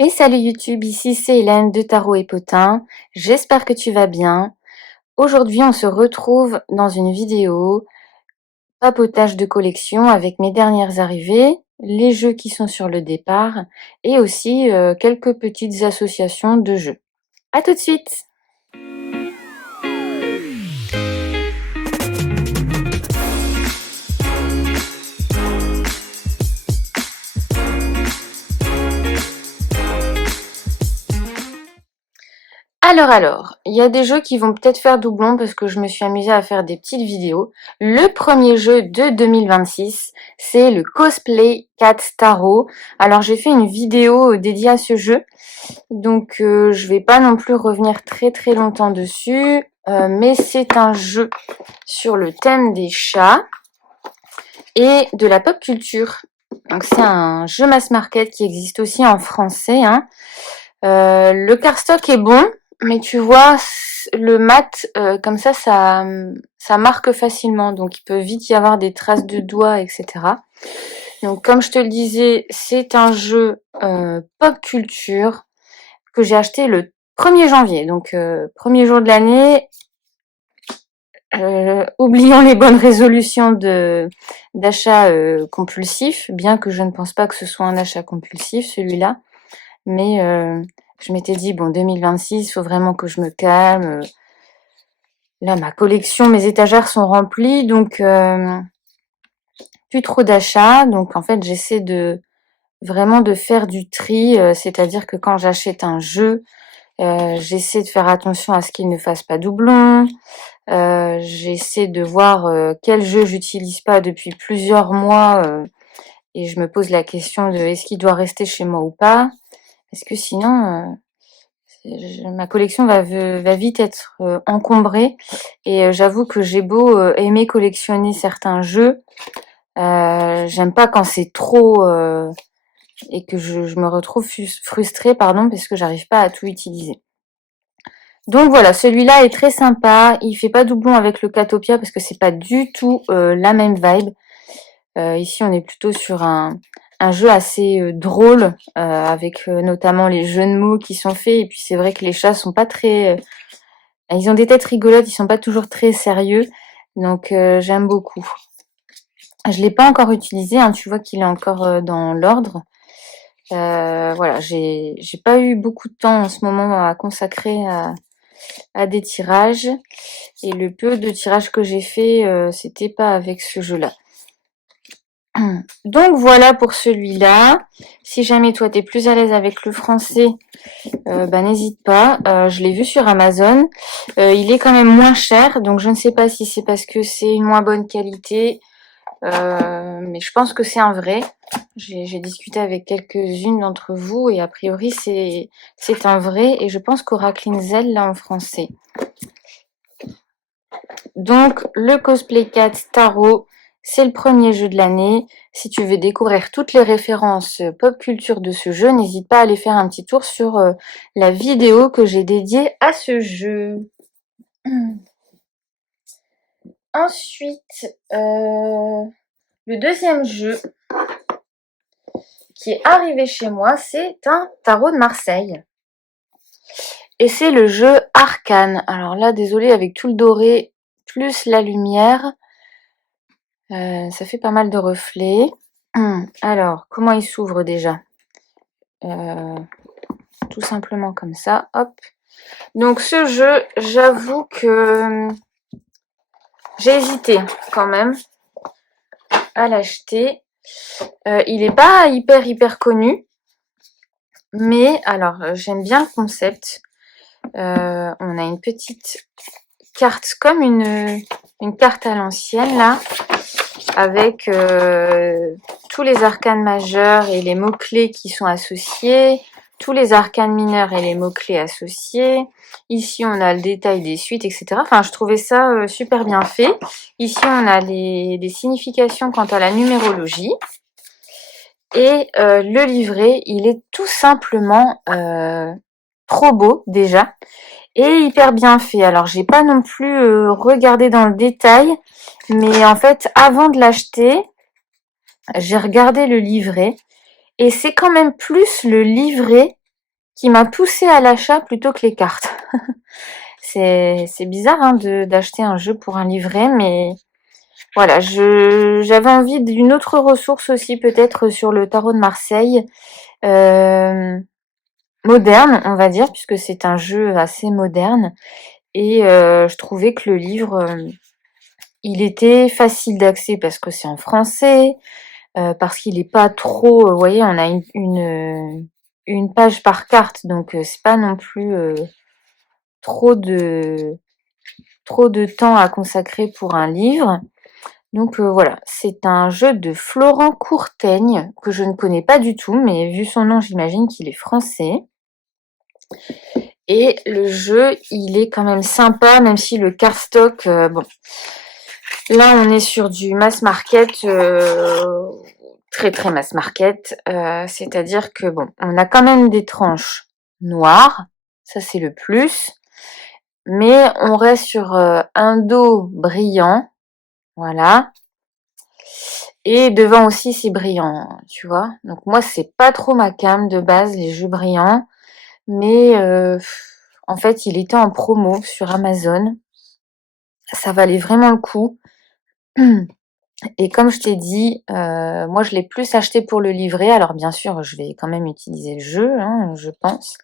Et salut YouTube, ici c'est Hélène de Tarot et Potin. J'espère que tu vas bien. Aujourd'hui on se retrouve dans une vidéo papotage de collection avec mes dernières arrivées, les jeux qui sont sur le départ et aussi quelques petites associations de jeux. À tout de suite! Alors, il y a des jeux qui vont peut-être faire doublon parce que je me suis amusée à faire des petites vidéos. Le premier jeu de 2026, c'est le Cosplay Cat Tarot. Alors j'ai fait une vidéo dédiée à ce jeu, donc je vais pas non plus revenir très longtemps dessus, mais c'est un jeu sur le thème des chats et de la pop culture. Donc c'est un jeu mass market qui existe aussi en français, hein. Le cardstock est bon, mais tu vois, le mat, comme ça marque facilement. Donc il peut vite y avoir des traces de doigts, etc. Donc comme je te le disais, c'est un jeu pop culture que j'ai acheté le 1er janvier. Donc premier jour de l'année, oublions les bonnes résolutions d'achat compulsif, bien que je ne pense pas que ce soit un achat compulsif celui-là. Mais je m'étais dit, bon, 2026, il faut vraiment que je me calme. Là, ma collection, mes étagères sont remplies, donc plus trop d'achats. Donc en fait, j'essaie vraiment de faire du tri, c'est-à-dire que quand j'achète un jeu, j'essaie de faire attention à ce qu'il ne fasse pas doublon. J'essaie de voir quel jeu j'utilise pas depuis plusieurs mois et je me pose la question de est-ce qu'il doit rester chez moi ou pas, parce que sinon ma collection va vite être encombrée et j'avoue que j'ai beau aimer collectionner certains jeux, j'aime pas quand c'est trop et que je me retrouve frustrée parce que j'arrive pas à tout utiliser. Donc voilà, celui-là est très sympa, il fait pas doublon avec le Catopia parce que c'est pas du tout la même vibe. Ici on est plutôt sur un jeu assez drôle, avec notamment les jeux de mots qui sont faits, et puis c'est vrai que les chats sont pas très... ils ont des têtes rigolotes, ils sont pas toujours très sérieux, donc j'aime beaucoup. Je l'ai pas encore utilisé, hein, tu vois qu'il est encore dans l'ordre. Voilà, j'ai pas eu beaucoup de temps en ce moment à consacrer à des tirages, et le peu de tirages que j'ai fait, c'était pas avec ce jeu-là. Donc voilà pour celui-là. Si jamais toi t'es plus à l'aise avec le français, n'hésite pas. Je l'ai vu sur Amazon. Il est quand même moins cher, donc je ne sais pas si c'est parce que c'est une moins bonne qualité, mais je pense que c'est un vrai. J'ai discuté avec quelques-unes d'entre vous et a priori c'est un vrai, et je pense qu'Oracle Inzel l'a en français. Donc le Cosplay Cat Tarot, c'est le premier jeu de l'année. Si tu veux découvrir toutes les références pop culture de ce jeu, n'hésite pas à aller faire un petit tour sur la vidéo que j'ai dédiée à ce jeu. Ensuite, le deuxième jeu qui est arrivé chez moi, c'est un tarot de Marseille. Et c'est le jeu Arcane. Alors là, désolée, avec tout le doré plus la lumière, ça fait pas mal de reflets. Alors, comment il s'ouvre déjà? Tout simplement comme ça, hop. Donc ce jeu, j'avoue que j'ai hésité quand même à l'acheter. Il est pas hyper connu, mais alors j'aime bien le concept. On a une petite carte comme une carte à l'ancienne là, avec tous les arcanes majeurs et les mots-clés qui sont associés, tous les arcanes mineurs et les mots-clés associés. Ici, on a le détail des suites, etc. Enfin, je trouvais ça super bien fait. Ici, on a les significations quant à la numérologie. Et le livret, il est tout simplement trop beau déjà et hyper bien fait. Alors, j'ai pas non plus regardé dans le détail, mais en fait, avant de l'acheter, j'ai regardé le livret et c'est quand même plus le livret qui m'a poussée à l'achat plutôt que les cartes. C'est bizarre hein, d'acheter un jeu pour un livret, mais voilà, j'avais envie d'une autre ressource aussi, peut-être sur le tarot de Marseille, moderne, on va dire, puisque c'est un jeu assez moderne. Et je trouvais que le livre, il était facile d'accès parce que c'est en français, parce qu'il est pas trop, vous voyez, on a une page par carte, donc c'est pas non plus trop de trop de temps à consacrer pour un livre. Donc voilà, c'est un jeu de Florent Courtaigne que je ne connais pas du tout, mais vu son nom, j'imagine qu'il est français. Et le jeu, il est quand même sympa, même si le cardstock, bon, là on est sur du mass market, très très mass market, c'est-à-dire que bon, on a quand même des tranches noires, ça c'est le plus, mais on reste sur un dos brillant, voilà, et devant aussi c'est brillant, tu vois. Donc moi c'est pas trop ma came de base les jeux brillants, mais en fait il était en promo sur Amazon, ça valait vraiment le coup. Et comme je t'ai dit, moi je l'ai plus acheté pour le livret. Alors bien sûr, je vais quand même utiliser le jeu, hein, je pense.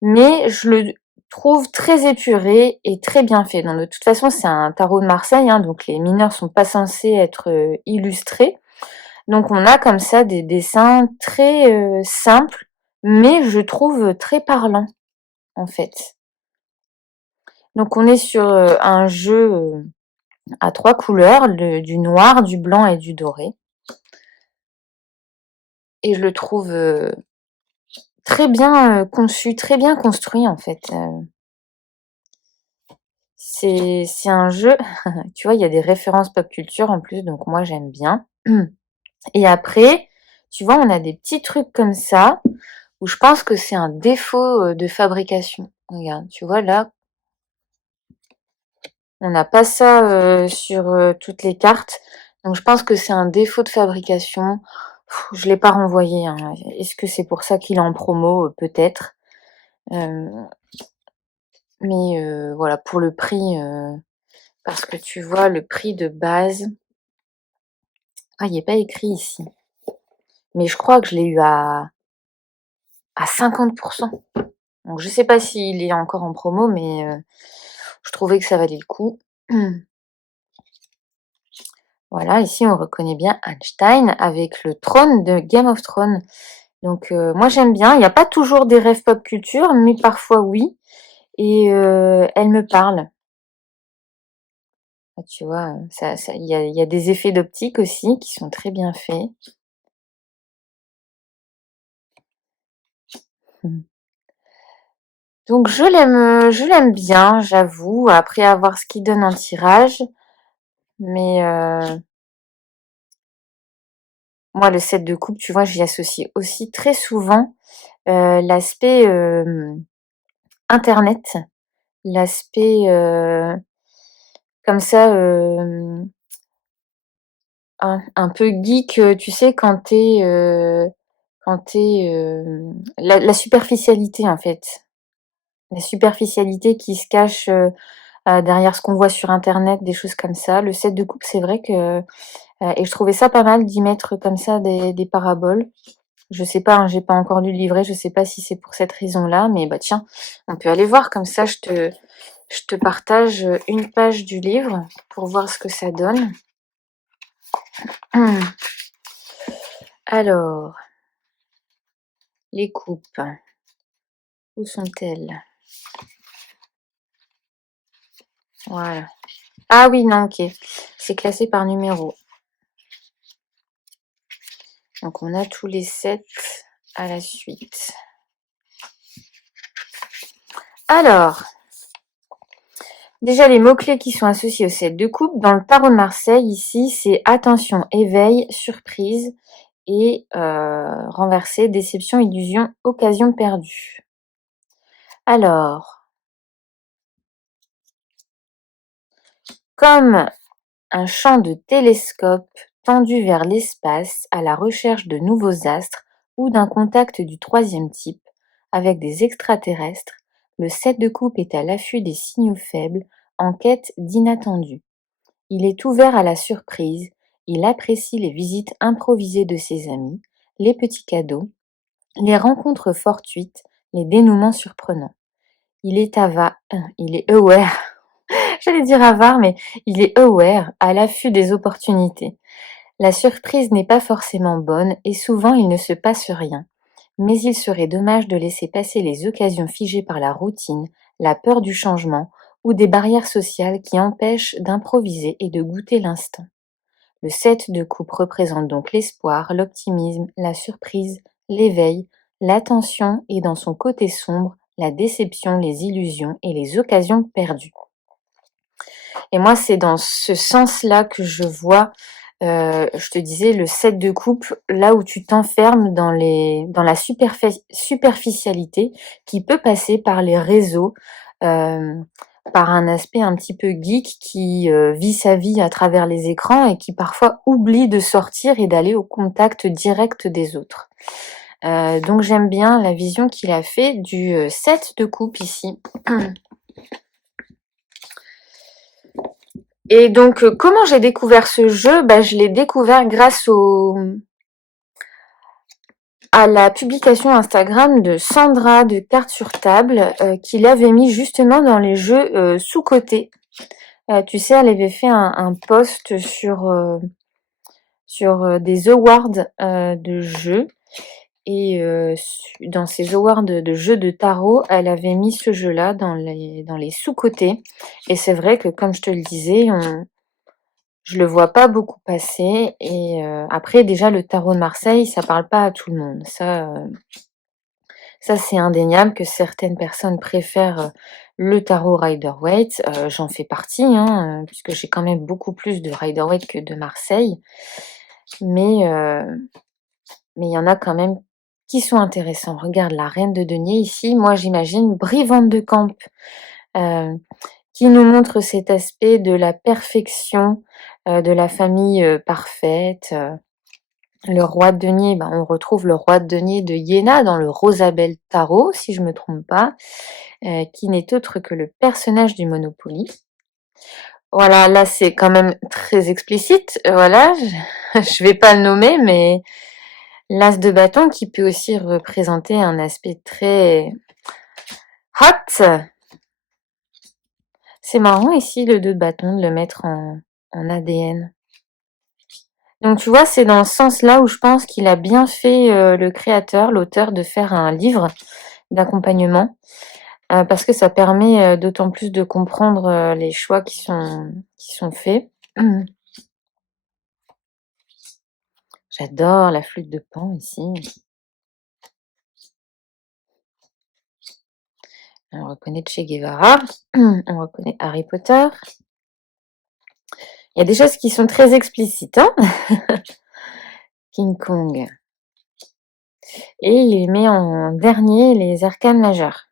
Mais je le trouve très épuré et très bien fait. Donc de toute façon, c'est un tarot de Marseille, hein, donc les mineurs sont pas censés être illustrés. Donc on a comme ça des dessins très simples, mais je trouve très parlants en fait. Donc on est sur un jeu à 3 couleurs, du noir, du blanc et du doré. Et je le trouve très bien conçu, très bien construit en fait. C'est un jeu, tu vois, il y a des références pop culture en plus, donc moi j'aime bien. Et après, tu vois, on a des petits trucs comme ça, où je pense que c'est un défaut de fabrication. Regarde, tu vois là, on n'a pas ça sur toutes les cartes, donc je pense que c'est un défaut de fabrication. Je l'ai pas renvoyé, hein. Est-ce que c'est pour ça qu'il est en promo? Peut-être. Mais voilà, pour le prix, parce que tu vois, le prix de base, ah, il est pas écrit ici, mais je crois que je l'ai eu à 50. Donc je sais pas s'il est encore en promo, mais je trouvais que ça valait le coup. Voilà, ici on reconnaît bien Einstein avec le trône de Game of Thrones. Donc moi j'aime bien. Il n'y a pas toujours des rêves pop culture, mais parfois oui. Et elle me parle. Ah, tu vois, il y a des effets d'optique aussi qui sont très bien faits. Donc je l'aime bien, j'avoue, après à voir ce qu'il donne en tirage. Mais moi le set de coupe, tu vois, j'y associe aussi très souvent l'aspect internet, l'aspect comme ça un peu geek, tu sais quand t'es la superficialité en fait. La superficialité qui se cache derrière ce qu'on voit sur internet, des choses comme ça. Le set de coupe, c'est vrai que et je trouvais ça pas mal d'y mettre comme ça des paraboles. Je sais pas, hein, j'ai pas encore lu le livret, je sais pas si c'est pour cette raison-là, mais bah tiens, on peut aller voir comme ça, je te partage une page du livre pour voir ce que ça donne. Alors, les coupes, où sont-elles? Voilà. Ah oui, non, ok. C'est classé par numéro. Donc on a tous les 7 à la suite. Alors, déjà les mots-clés qui sont associés au set de coupe, dans le tarot de Marseille, ici, c'est attention, éveil, surprise et renversé, déception, illusion, occasion perdue. Alors, comme un champ de télescope tendu vers l'espace à la recherche de nouveaux astres ou d'un contact du troisième type, avec des extraterrestres, le 7 de coupe est à l'affût des signaux faibles, en quête d'inattendus. Il est ouvert à la surprise, il apprécie les visites improvisées de ses amis, les petits cadeaux, les rencontres fortuites, les dénouements surprenants. Il est aware, j'allais dire avare, mais il est aware, à l'affût des opportunités. La surprise n'est pas forcément bonne et souvent il ne se passe rien. Mais il serait dommage de laisser passer les occasions figées par la routine, la peur du changement ou des barrières sociales qui empêchent d'improviser et de goûter l'instant. Le 7 de coupe représente donc l'espoir, l'optimisme, la surprise, l'éveil, l'attention et dans son côté sombre, la déception, les illusions et les occasions perdues. Et moi, c'est dans ce sens-là que je vois, je te disais, le 7 de coupe, là où tu t'enfermes dans la superficialité qui peut passer par les réseaux, par un aspect un petit peu geek qui vit sa vie à travers les écrans et qui parfois oublie de sortir et d'aller au contact direct des autres. Donc j'aime bien la vision qu'il a fait du 7 de coupe ici. Et donc, comment j'ai découvert ce jeu? Je l'ai découvert grâce à la publication Instagram de Sandra de Cartes sur table, qui l'avait mis justement dans les jeux sous-cotés. Tu sais, elle avait fait un post sur des awards de jeux. Et dans ces awards de jeux de tarot, elle avait mis ce jeu-là dans les sous-cotés. Et c'est vrai que, comme je te le disais, je le vois pas beaucoup passer. Et après, déjà, le tarot de Marseille, ça parle pas à tout le monde. Ça c'est indéniable que certaines personnes préfèrent le tarot Rider-Waite. J'en fais partie, hein, puisque j'ai quand même beaucoup plus de Rider-Waite que de Marseille. Mais il y en a quand même qui sont intéressants. Regarde la reine de denier ici. Moi, j'imagine Brie Van de Camp, qui nous montre cet aspect de la perfection, de la famille parfaite. Le roi de denier, on retrouve le roi de denier de Iéna dans le Rosabelle Tarot, si je me trompe pas, qui n'est autre que le personnage du Monopoly. Voilà, là c'est quand même très explicite. Voilà, je vais pas le nommer, mais l'as de bâton qui peut aussi représenter un aspect très hot. C'est marrant ici le 2 de bâton de le mettre en ADN. Donc tu vois, c'est dans ce sens-là où je pense qu'il a bien fait le créateur, l'auteur, de faire un livre d'accompagnement, parce que ça permet d'autant plus de comprendre les choix qui sont faits. J'adore la flûte de Pan ici. On reconnaît Che Guevara, on reconnaît Harry Potter. Il y a des choses qui sont très explicites, hein. King Kong. Et il met en dernier les arcanes majeures.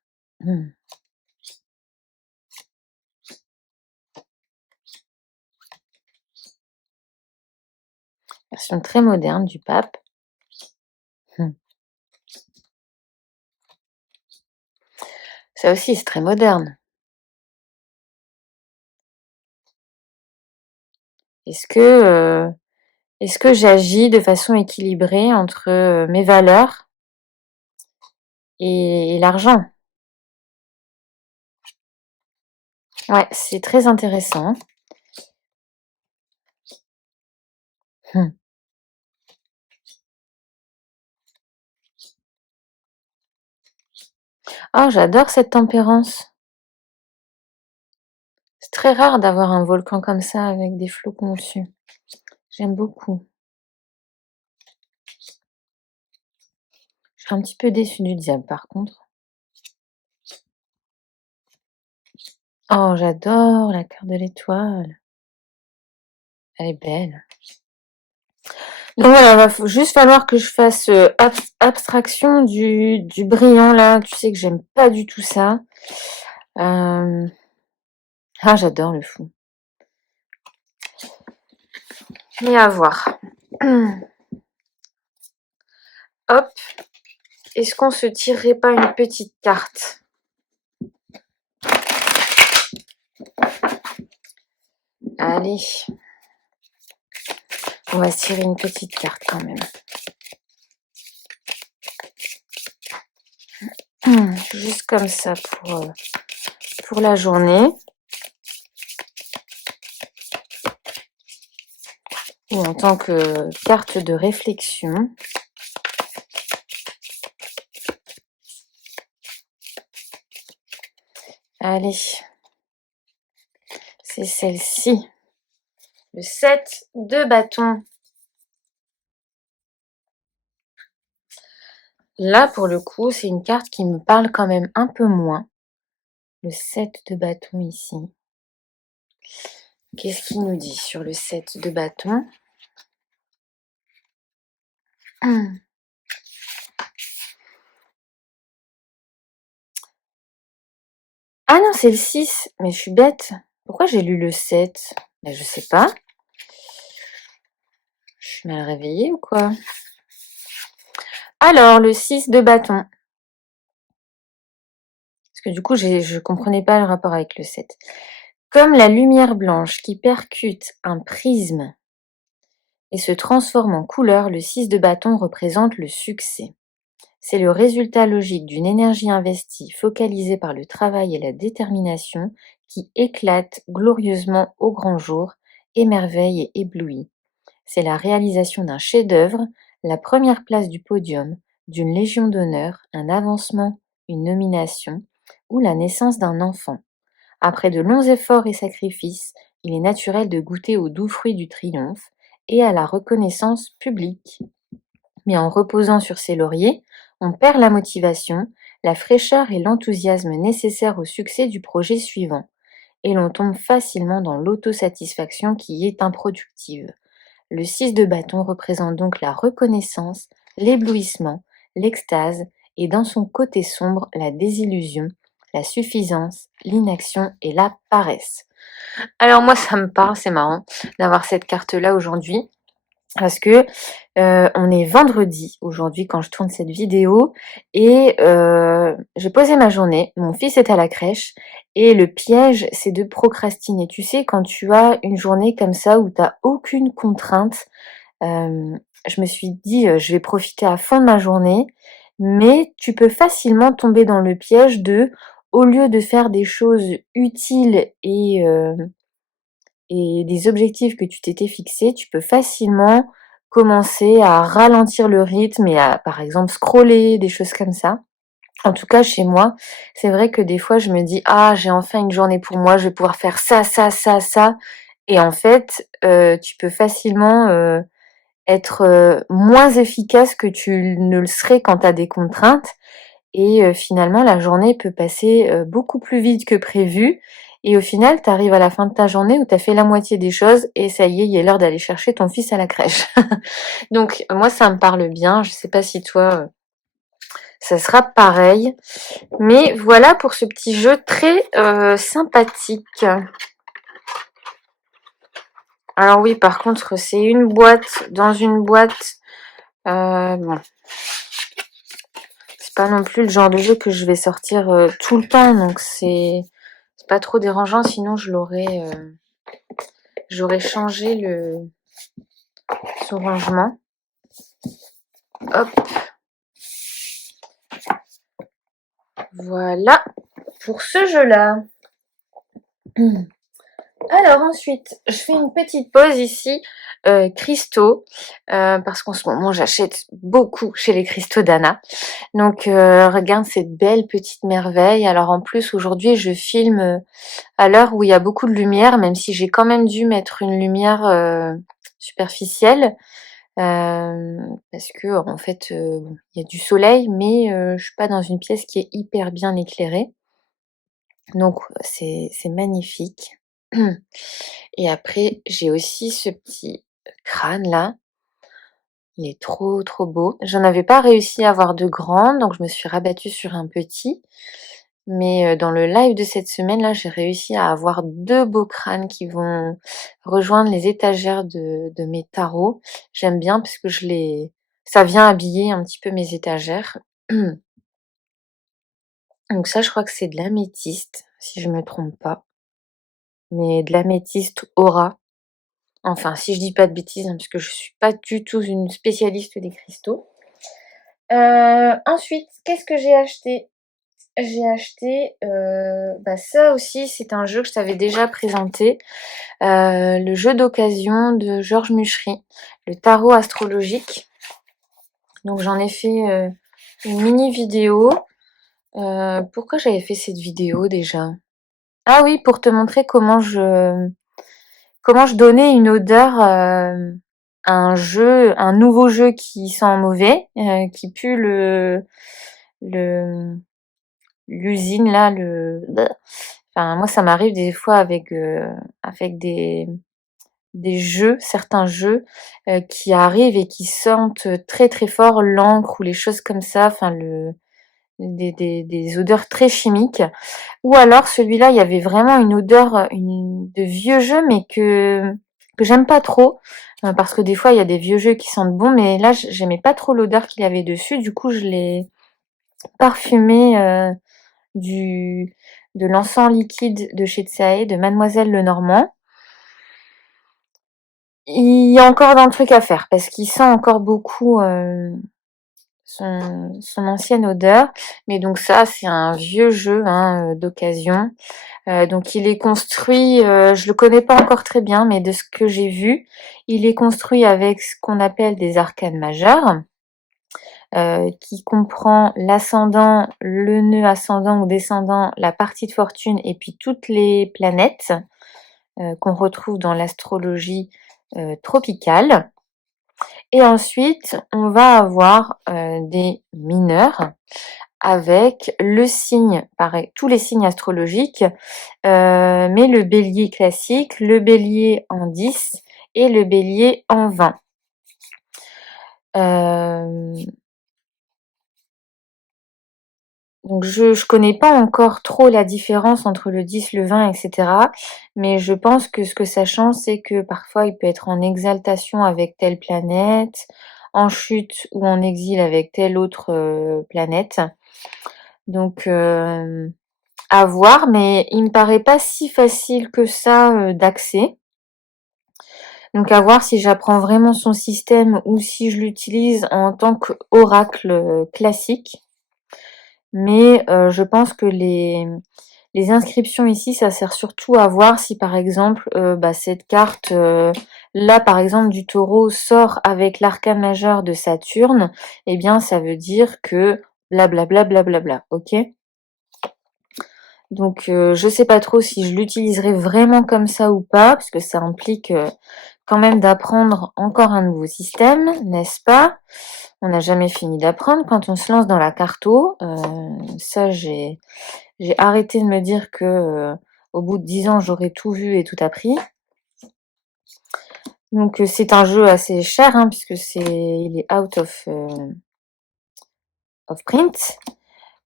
Version très moderne du pape. Ça aussi, c'est très moderne. Est-ce que j'agis de façon équilibrée entre mes valeurs et l'argent? Ouais, c'est très intéressant. Oh, j'adore cette tempérance. C'est très rare d'avoir un volcan comme ça avec des flocons au-dessus. J'aime beaucoup. Je suis un petit peu déçue du diable par contre. Oh, j'adore la carte de l'étoile. Elle est belle. Donc voilà, va juste falloir que je fasse abstraction du brillant là. Tu sais que j'aime pas du tout ça. Ah, j'adore le fou. Mais à voir. Hop. est-ce qu'on se tirerait pas une petite carte? Allez, on va se tirer une petite carte quand même. Juste comme ça pour la journée. Ou en tant que carte de réflexion. Allez, c'est celle-ci. Le 7 de bâton. Là, pour le coup, c'est une carte qui me parle quand même un peu moins. Le 7 de bâton ici. Qu'est-ce qu'il nous dit sur le 7 de bâton? Ah non, c'est le 6. Mais je suis bête. Pourquoi j'ai lu le 7? Ben, je sais pas. Je suis mal réveillée ou quoi? Alors, le 6 de bâton. Parce que du coup, je comprenais pas le rapport avec le 7. Comme la lumière blanche qui percute un prisme et se transforme en couleur, le 6 de bâton représente le succès. C'est le résultat logique d'une énergie investie, focalisée par le travail et la détermination, qui éclate glorieusement au grand jour, émerveille et éblouit. C'est la réalisation d'un chef-d'œuvre, la première place du podium, d'une légion d'honneur, un avancement, une nomination, ou la naissance d'un enfant. Après de longs efforts et sacrifices, il est naturel de goûter aux doux fruits du triomphe et à la reconnaissance publique. Mais en reposant sur ses lauriers, on perd la motivation, la fraîcheur et l'enthousiasme nécessaires au succès du projet suivant, et l'on tombe facilement dans l'autosatisfaction qui est improductive. Le 6 de bâton représente donc la reconnaissance, l'éblouissement, l'extase et dans son côté sombre la désillusion, la suffisance, l'inaction et la paresse. Alors moi ça me parle, c'est marrant d'avoir cette carte-là aujourd'hui. Parce que on est vendredi aujourd'hui quand je tourne cette vidéo et j'ai posé ma journée. Mon fils est à la crèche et le piège, c'est de procrastiner. Tu sais, quand tu as une journée comme ça où tu as aucune contrainte, je me suis dit, je vais profiter à fond de ma journée, mais tu peux facilement tomber dans le piège de, au lieu de faire des choses utiles et des objectifs que tu t'étais fixés, tu peux facilement commencer à ralentir le rythme et à, par exemple, scroller, des choses comme ça. En tout cas, chez moi, c'est vrai que des fois, je me dis: «Ah, j'ai enfin une journée pour moi, je vais pouvoir faire ça, ça, ça, ça» et en fait, tu peux facilement, être, moins efficace que tu ne le serais quand tu as des contraintes et finalement la journée peut passer, beaucoup plus vite que prévu et au final, tu arrives à la fin de ta journée où tu as fait la moitié des choses et ça y est, il est l'heure d'aller chercher ton fils à la crèche. Donc moi, ça me parle bien. Je sais pas si toi, ça sera pareil. Mais voilà pour ce petit jeu très, sympathique. Alors oui, par contre, c'est une boîte dans une boîte. Bon, c'est pas non plus le genre de jeu que je vais sortir, tout le temps, donc c'est pas trop dérangeant, sinon j'aurais changé son rangement. Hop, voilà pour ce jeu-là. Alors ensuite, je fais une petite pause ici, cristaux, parce qu'en ce moment j'achète beaucoup chez les cristaux d'Anna. Donc regarde cette belle petite merveille. Alors en plus aujourd'hui je filme à l'heure où il y a beaucoup de lumière, même si j'ai quand même dû mettre une lumière superficielle, parce que en fait il y a du soleil, mais je suis pas dans une pièce qui est hyper bien éclairée. Donc c'est magnifique. Et après, j'ai aussi ce petit crâne là. Il est trop trop beau. J'en avais pas réussi à avoir de grand, donc je me suis rabattue sur un petit. Mais dans le live de cette semaine là, j'ai réussi à avoir 2 beaux crânes qui vont rejoindre les étagères de mes tarots. J'aime bien parce que ça vient habiller un petit peu mes étagères. Donc ça, je crois que c'est de l'améthyste, si je me trompe pas. Mais de l'améthyste aura. Enfin, si je dis pas de bêtises, hein, parce que je suis pas du tout une spécialiste des cristaux. Ensuite, qu'est-ce que j'ai acheté? J'ai acheté, ça aussi, c'est un jeu que je t'avais déjà présenté. Le jeu d'occasion de Georges Muchery, le tarot astrologique. Donc j'en ai fait une mini vidéo. Pourquoi j'avais fait cette vidéo déjà? Ah oui, pour te montrer comment je donnais une odeur à un nouveau jeu qui sent mauvais, qui pue le l'usine là, enfin moi ça m'arrive des fois avec des jeux, certains jeux qui arrivent et qui sentent très très fort l'encre ou les choses comme ça, enfin des odeurs très chimiques. Ou alors celui-là, il y avait vraiment une odeur de vieux jeu, mais que j'aime pas trop, parce que des fois il y a des vieux jeux qui sentent bon, mais là j'aimais pas trop l'odeur qu'il y avait dessus, du coup je l'ai parfumé du de l'encens liquide de chez Tsae, de Mademoiselle Lenormand. Il y a encore un truc à faire parce qu'il sent encore beaucoup son ancienne odeur, mais donc ça c'est un vieux jeu hein, d'occasion. Donc il est construit, je le connais pas encore très bien, mais de ce que j'ai vu, il est construit avec ce qu'on appelle des arcanes majeures, qui comprend l'ascendant, le nœud ascendant ou descendant, la partie de fortune et puis toutes les planètes qu'on retrouve dans l'astrologie tropicale. Et ensuite, on va avoir des mineurs avec le signe, pareil, tous les signes astrologiques, mais le bélier classique, le bélier en 10 et le bélier en 20. Donc je connais pas encore trop la différence entre le 10, le 20, etc. Mais je pense que ce que ça change, c'est que parfois il peut être en exaltation avec telle planète, en chute ou en exil avec telle autre planète. Donc à voir, mais il me paraît pas si facile que ça d'accès. Donc à voir si j'apprends vraiment son système ou si je l'utilise en tant qu'oracle classique. Mais je pense que les inscriptions ici, ça sert surtout à voir si par exemple cette carte là par exemple du taureau sort avec l'arcane majeur de Saturne, eh bien ça veut dire que blablabla blablabla, ok? Donc je sais pas trop si je l'utiliserai vraiment comme ça ou pas, parce que ça implique quand même d'apprendre encore un nouveau système, n'est-ce pas? On n'a jamais fini d'apprendre quand on se lance dans la carto. Ça, j'ai arrêté de me dire que au bout de 10 ans, j'aurais tout vu et tout appris. Donc c'est un jeu assez cher, hein, puisque il est out of print,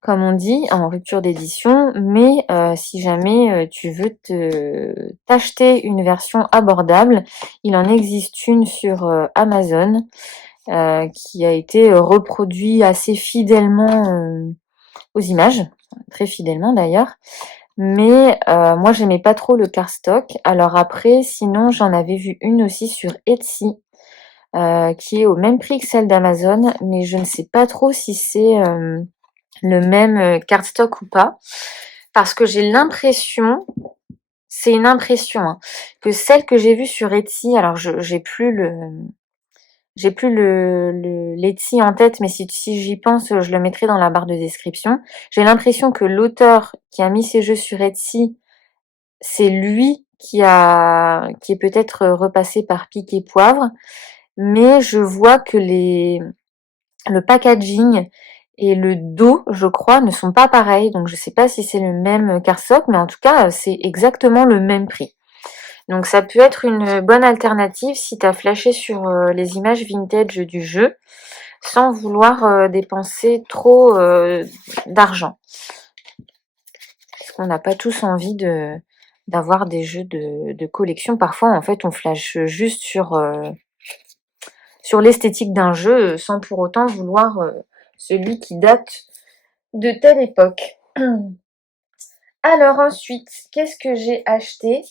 comme on dit, en rupture d'édition. Mais si jamais tu veux t'acheter une version abordable, il en existe une sur Amazon. Qui a été reproduit assez fidèlement aux images, très fidèlement d'ailleurs. Mais moi j'aimais pas trop le cardstock. Alors après, sinon j'en avais vu une aussi sur Etsy, qui est au même prix que celle d'Amazon, mais je ne sais pas trop si c'est le même cardstock ou pas, parce que j'ai l'impression, c'est une impression, hein, que celle que j'ai vue sur Etsy, alors j'ai plus l'Etsy en tête, mais si j'y pense, je le mettrai dans la barre de description. J'ai l'impression que l'auteur qui a mis ses jeux sur Etsy, c'est lui qui est peut-être repassé par Pic et Poivre, mais je vois que le packaging et le dos, je crois, ne sont pas pareils, donc je sais pas si c'est le même cardstock, mais en tout cas, c'est exactement le même prix. Donc ça peut être une bonne alternative si tu as flashé sur les images vintage du jeu sans vouloir dépenser trop d'argent. Parce qu'on n'a pas tous envie d'avoir des jeux de collection. Parfois, en fait, on flash juste sur l'esthétique d'un jeu sans pour autant vouloir celui qui date de telle époque. Alors ensuite, qu'est-ce que j'ai acheté?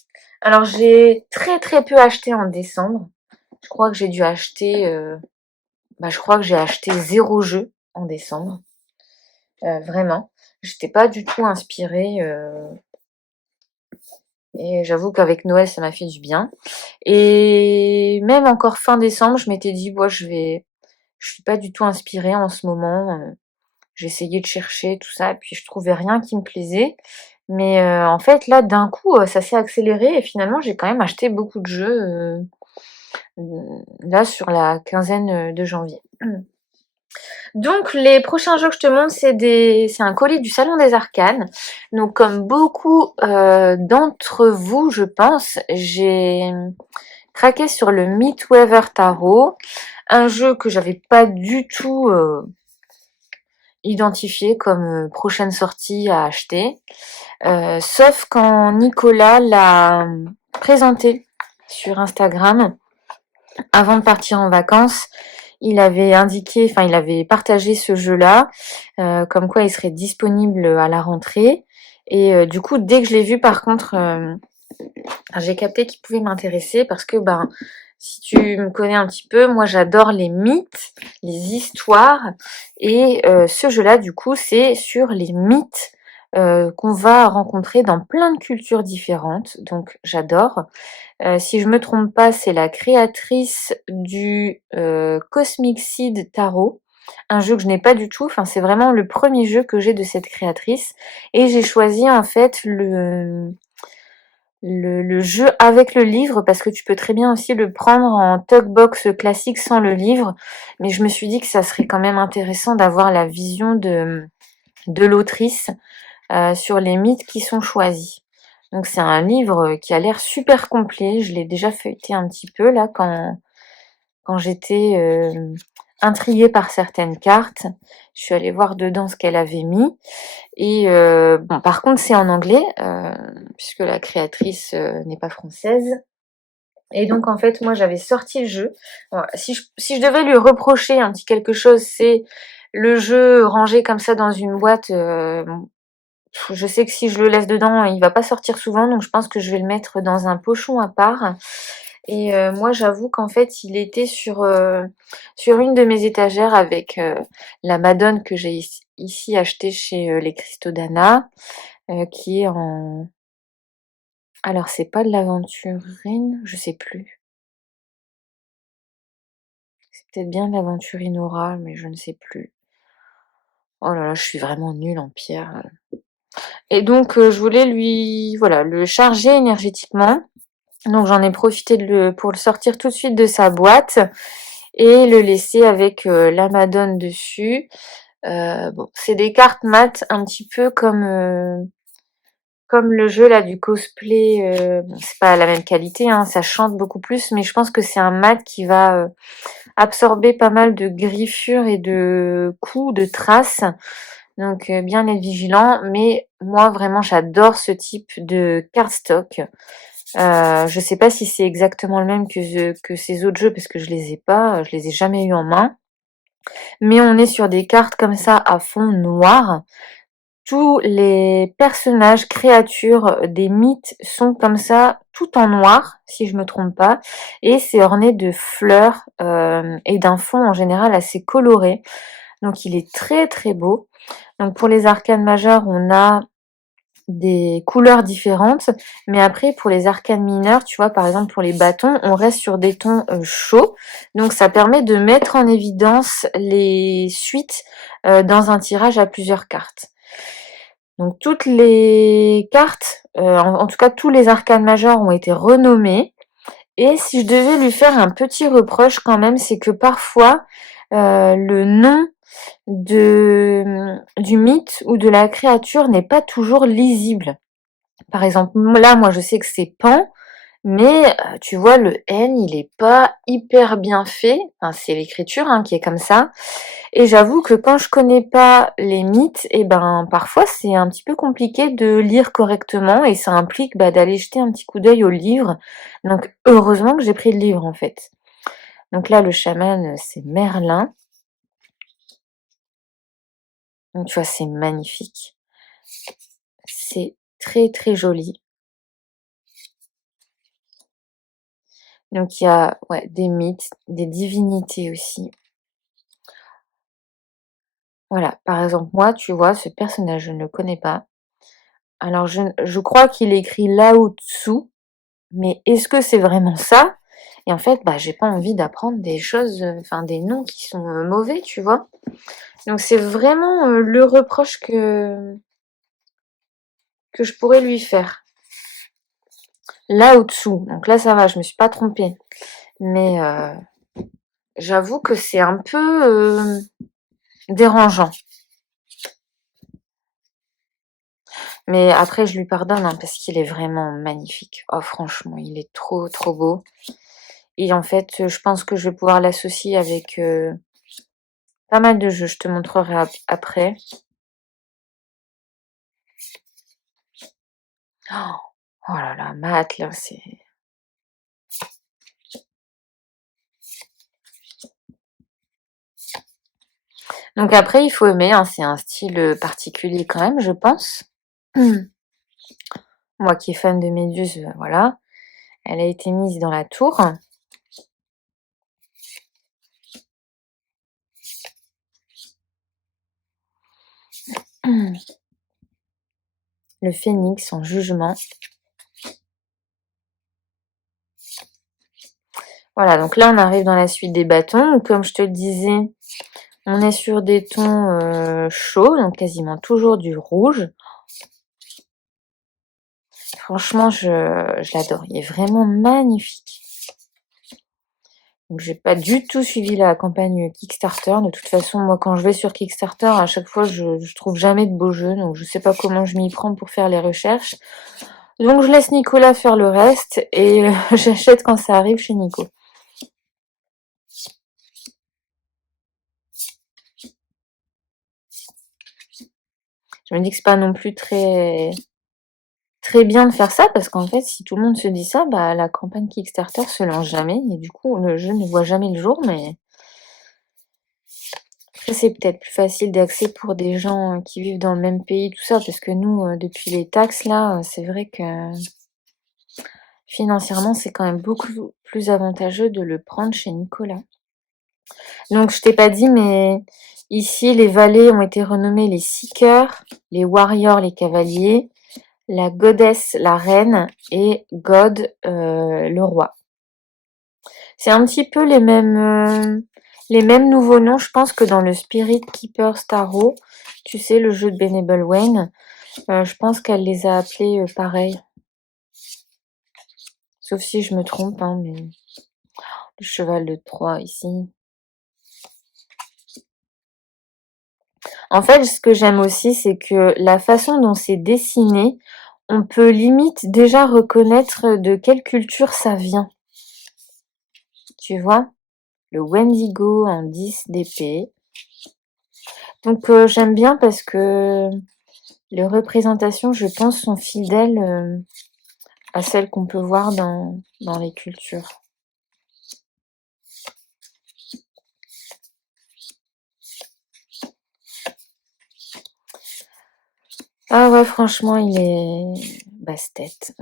Alors j'ai très très peu acheté en décembre. Je crois que j'ai dû acheter, je crois que j'ai acheté 0 jeu en décembre. Vraiment. J'étais pas du tout inspirée. Et j'avoue qu'avec Noël, ça m'a fait du bien. Et même encore fin décembre, je m'étais dit, je suis pas du tout inspirée en ce moment. J'ai essayé de chercher tout ça, et puis je trouvais rien qui me plaisait. Mais en fait, là, d'un coup, ça s'est accéléré et finalement, j'ai quand même acheté beaucoup de jeux là sur la quinzaine de janvier. Donc les prochains jeux que je te montre, c'est un colis du Salon des Arcanes. Donc comme beaucoup d'entre vous, je pense, j'ai craqué sur le Mythweaver Tarot, un jeu que j'avais pas du tout identifié comme prochaine sortie à acheter, sauf quand Nicolas l'a présenté sur Instagram avant de partir en vacances. Il avait indiqué, enfin il avait partagé ce jeu-là, comme quoi il serait disponible à la rentrée. Et du coup, dès que je l'ai vu, par contre, j'ai capté qu'il pouvait m'intéresser parce que, si tu me connais un petit peu, moi j'adore les mythes, les histoires. Et ce jeu-là, du coup, c'est sur les mythes qu'on va rencontrer dans plein de cultures différentes. Donc j'adore. Si je me trompe pas, c'est la créatrice du Cosmic Seed Tarot, un jeu que je n'ai pas du tout. Enfin, c'est vraiment le premier jeu que j'ai de cette créatrice. Et j'ai choisi en fait le jeu avec le livre parce que tu peux très bien aussi le prendre en talkbox classique sans le livre. Mais je me suis dit que ça serait quand même intéressant d'avoir la vision de l'autrice sur les mythes qui sont choisis. Donc c'est un livre qui a l'air super complet. Je l'ai déjà feuilleté un petit peu là quand j'étais intriguée par certaines cartes. Je suis allée voir dedans ce qu'elle avait mis. Et bon, par contre c'est en anglais puisque la créatrice n'est pas française. Et donc en fait moi j'avais sorti le jeu. Bon, si je devais lui reprocher un petit quelque chose, c'est le jeu rangé comme ça dans une boîte. Je sais que si je le laisse dedans, il va pas sortir souvent, donc je pense que je vais le mettre dans un pochon à part. Et moi, j'avoue qu'en fait, il était sur une de mes étagères avec la Madone que j'ai ici achetée chez les Cristaux d'Anna, qui est en... Alors, c'est pas de l'aventurine, je sais plus. C'est peut-être bien de l'aventurine orale, mais je ne sais plus. Oh là là, je suis vraiment nulle en pierre. Et donc, je voulais voilà, le charger énergétiquement. Donc j'en ai profité pour le sortir tout de suite de sa boîte et le laisser avec la Madone dessus. Bon, c'est des cartes mat un petit peu comme le jeu là du cosplay. Bon, c'est pas la même qualité, hein, ça chante beaucoup plus, mais je pense que c'est un mat qui va absorber pas mal de griffures et de coups, de traces. Donc bien être vigilant. Mais moi vraiment j'adore ce type de cardstock. Je sais pas si c'est exactement le même que ces autres jeux parce que je les ai pas, je les ai jamais eu en main. Mais on est sur des cartes comme ça à fond noir. Tous les personnages, créatures des mythes sont comme ça, tout en noir, si je me trompe pas. Et c'est orné de fleurs et d'un fond en général assez coloré. Donc il est très très beau. Donc pour les arcanes majeures, on a des couleurs différentes, mais après pour les arcanes mineures, tu vois, par exemple pour les bâtons, on reste sur des tons chauds, donc ça permet de mettre en évidence les suites dans un tirage à plusieurs cartes. Donc toutes les cartes, en tout cas tous les arcanes majeurs ont été renommés, et si je devais lui faire un petit reproche quand même, c'est que parfois le nom du mythe ou de la créature n'est pas toujours lisible. Par exemple, là, moi, je sais que c'est Pan, mais tu vois, le N, il est pas hyper bien fait. Enfin, c'est l'écriture hein, qui est comme ça. Et j'avoue que quand je connais pas les mythes, et ben parfois c'est un petit peu compliqué de lire correctement et ça implique d'aller jeter un petit coup d'œil au livre. Donc heureusement que j'ai pris le livre en fait. Donc là, le chaman, c'est Merlin. Donc tu vois, c'est magnifique. C'est très très joli. Donc il y a ouais, des mythes, des divinités aussi. Voilà, par exemple, moi, tu vois, ce personnage, je ne le connais pas. Alors je crois qu'il est écrit Lao Tzu, mais est-ce que c'est vraiment ça? Et en fait, bah, j'ai pas envie d'apprendre des choses, enfin des noms qui sont mauvais, tu vois. Donc c'est vraiment le reproche que je pourrais lui faire. Lao Tzu, donc là ça va, je me suis pas trompée. Mais j'avoue que c'est un peu dérangeant. Mais après, je lui pardonne hein, parce qu'il est vraiment magnifique. Oh, franchement, il est trop, trop beau. Et en fait, je pense que je vais pouvoir l'associer avec pas mal de jeux. Je te montrerai après. Oh, oh là là, Matt, là, c'est... Donc après, il faut aimer, hein, c'est un style particulier quand même, je pense. Moi qui est fan de Méduse, voilà. Elle a été mise dans la tour. Le phénix en jugement. Voilà, donc là on arrive dans la suite des bâtons. Donc, comme je te le disais, on est sur des tons chauds, donc quasiment toujours du rouge. Franchement, je l'adore. Il est vraiment magnifique. Donc j'ai pas du tout suivi la campagne Kickstarter. De toute façon, moi quand je vais sur Kickstarter, à chaque fois je trouve jamais de beaux jeux. Donc je sais pas comment je m'y prends pour faire les recherches. Donc je laisse Nicolas faire le reste et j'achète quand ça arrive chez Nico. Je me dis que c'est pas non plus très bien de faire ça parce qu'en fait, si tout le monde se dit ça, bah la campagne Kickstarter se lance jamais et du coup le jeu ne voit jamais le jour. Mais après, c'est peut-être plus facile d'accès pour des gens qui vivent dans le même pays, tout ça, parce que nous, depuis les taxes là, c'est vrai que financièrement, c'est quand même beaucoup plus avantageux de le prendre chez Nicolas. Donc je t'ai pas dit, mais ici les valets ont été renommés les seekers, les warriors, les cavaliers, la goddess, la reine, et god, le roi. C'est un petit peu les mêmes nouveaux noms, je pense, que dans le Spirit Keeper Tarot. Tu sais, le jeu de Benable Wayne. Je pense qu'elle les a appelés pareil. Sauf si je me trompe, hein, mais le cheval de Troie ici. En fait, ce que j'aime aussi, c'est que la façon dont c'est dessiné, on peut limite déjà reconnaître de quelle culture ça vient. Tu vois? Le Wendigo en 10 d'épée. Donc j'aime bien parce que les représentations, je pense, sont fidèles à celles qu'on peut voir dans les cultures. Ah ouais, franchement, il est basse-tête.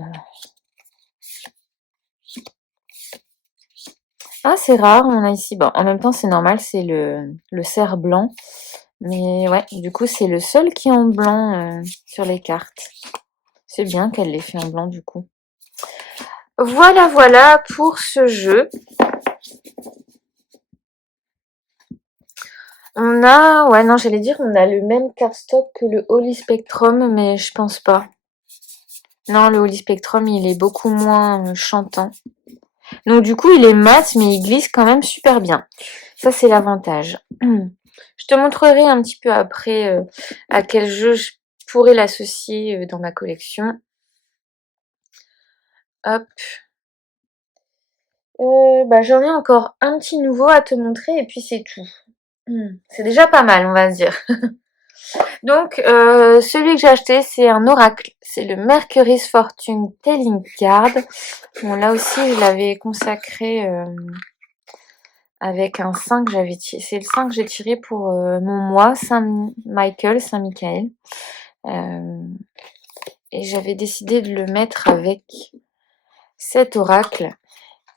Ah, c'est rare, on a ici. Bon, en même temps, c'est normal, c'est le cerf blanc. Mais ouais, du coup, c'est le seul qui est en blanc sur les cartes. C'est bien qu'elle l'ait fait en blanc, du coup. Voilà, voilà pour ce jeu. On a, ouais, non, j'allais dire, on a le même cardstock que le Holy Spectrum, mais je pense pas. Non, le Holy Spectrum, il est beaucoup moins chantant. Donc du coup, il est mat, mais il glisse quand même super bien. Ça, c'est l'avantage. Je te montrerai un petit peu après à quel jeu je pourrais l'associer dans ma collection. Hop. Bah, j'en ai encore un petit nouveau à te montrer et puis c'est tout. C'est déjà pas mal, on va dire. Donc, celui que j'ai acheté, c'est un oracle. C'est le Mercury's Fortune Telling Card. Bon, là aussi, je l'avais consacré avec un 5, c'est le 5 que j'ai tiré pour mon mois, Saint-Michael, Saint-Michael. Et j'avais décidé de le mettre avec cet oracle,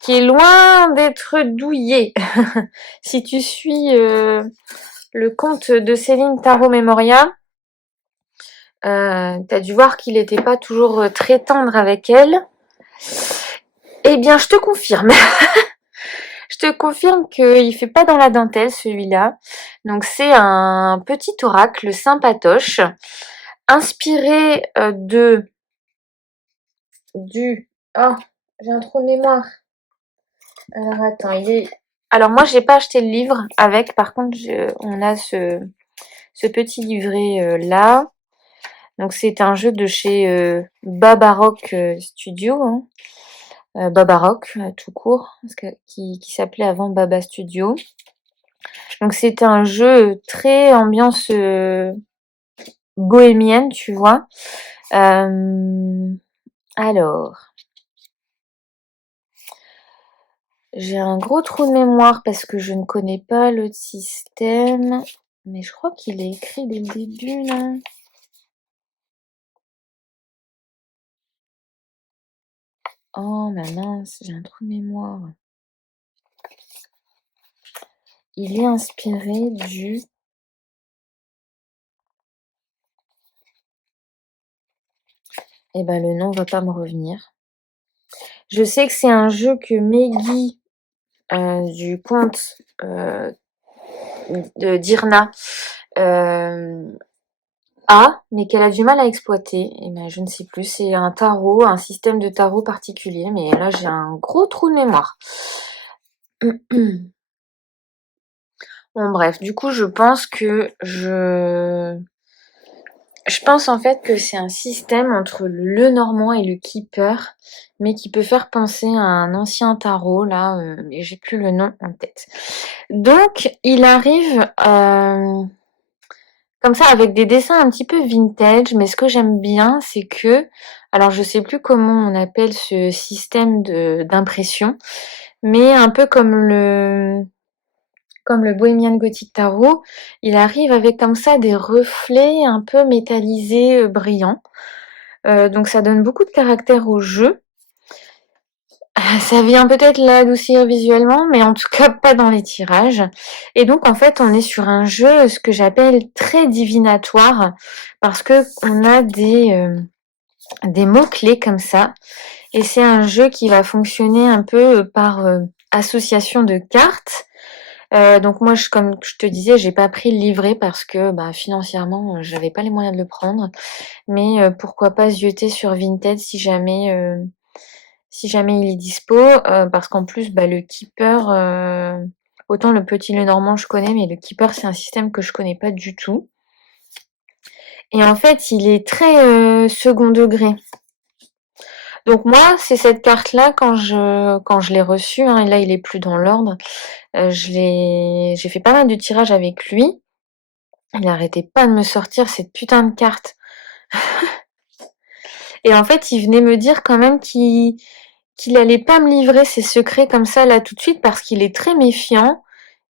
qui est loin d'être douillet. Si tu suis le compte de Céline Tarot Memoria, t'as dû voir qu'il n'était pas toujours très tendre avec elle. Eh bien, je te confirme. Je te confirme qu'il fait pas dans la dentelle, celui-là. Donc, c'est un petit oracle sympatoche, inspiré Oh, j'ai un trou de mémoire. Alors, attends, Alors, moi, j'ai pas acheté le livre avec. Par contre, on a ce petit livret là. Donc, c'est un jeu de chez Babarock Studio. Hein. Babarock, tout court, qui s'appelait avant Baba Studio. Donc c'était un jeu très ambiance bohémienne, tu vois. Alors, j'ai un gros trou de mémoire parce que je ne connais pas l'autre système, mais je crois qu'il est écrit dès le début, là. Oh, ma mince, j'ai un trou de mémoire. Il est inspiré du... Eh ben, le nom va pas me revenir. Je sais que c'est un jeu que Meggy du compte d'Irna mais qu'elle a du mal à exploiter. Et ben, je ne sais plus. C'est un tarot, un système de tarot particulier, mais là j'ai un gros trou de mémoire. Bon bref, du coup je pense que je pense en fait que c'est un système entre le Lenormand et le Keeper, mais qui peut faire penser à un ancien tarot, là, mais j'ai plus le nom en tête. Donc, il arrive comme ça avec des dessins un petit peu vintage, mais ce que j'aime bien, c'est que, alors je sais plus comment on appelle ce système d'impression, mais un peu comme le Bohemian Gothic Tarot, il arrive avec comme ça des reflets un peu métallisés, brillants. Donc ça donne beaucoup de caractère au jeu. Ça vient peut-être l'adoucir visuellement, mais en tout cas pas dans les tirages. Et donc en fait on est sur un jeu, ce que j'appelle très divinatoire, parce que on a des mots-clés comme ça. Et c'est un jeu qui va fonctionner un peu par association de cartes. Donc moi, comme je te disais, j'ai pas pris le livret parce que financièrement, j'avais pas les moyens de le prendre. Mais pourquoi pas zioter sur Vinted si jamais il est dispo, parce qu'en plus, le Keeper, autant le petit Lenormand je connais, mais le Keeper c'est un système que je connais pas du tout. Et en fait, il est très second degré. Donc moi, c'est cette carte-là quand je l'ai reçue, hein, et là il est plus dans l'ordre. J'ai fait pas mal de tirages avec lui. Il arrêtait pas de me sortir cette putain de carte. Et en fait, il venait me dire quand même qu'il allait pas me livrer ses secrets comme ça là tout de suite parce qu'il est très méfiant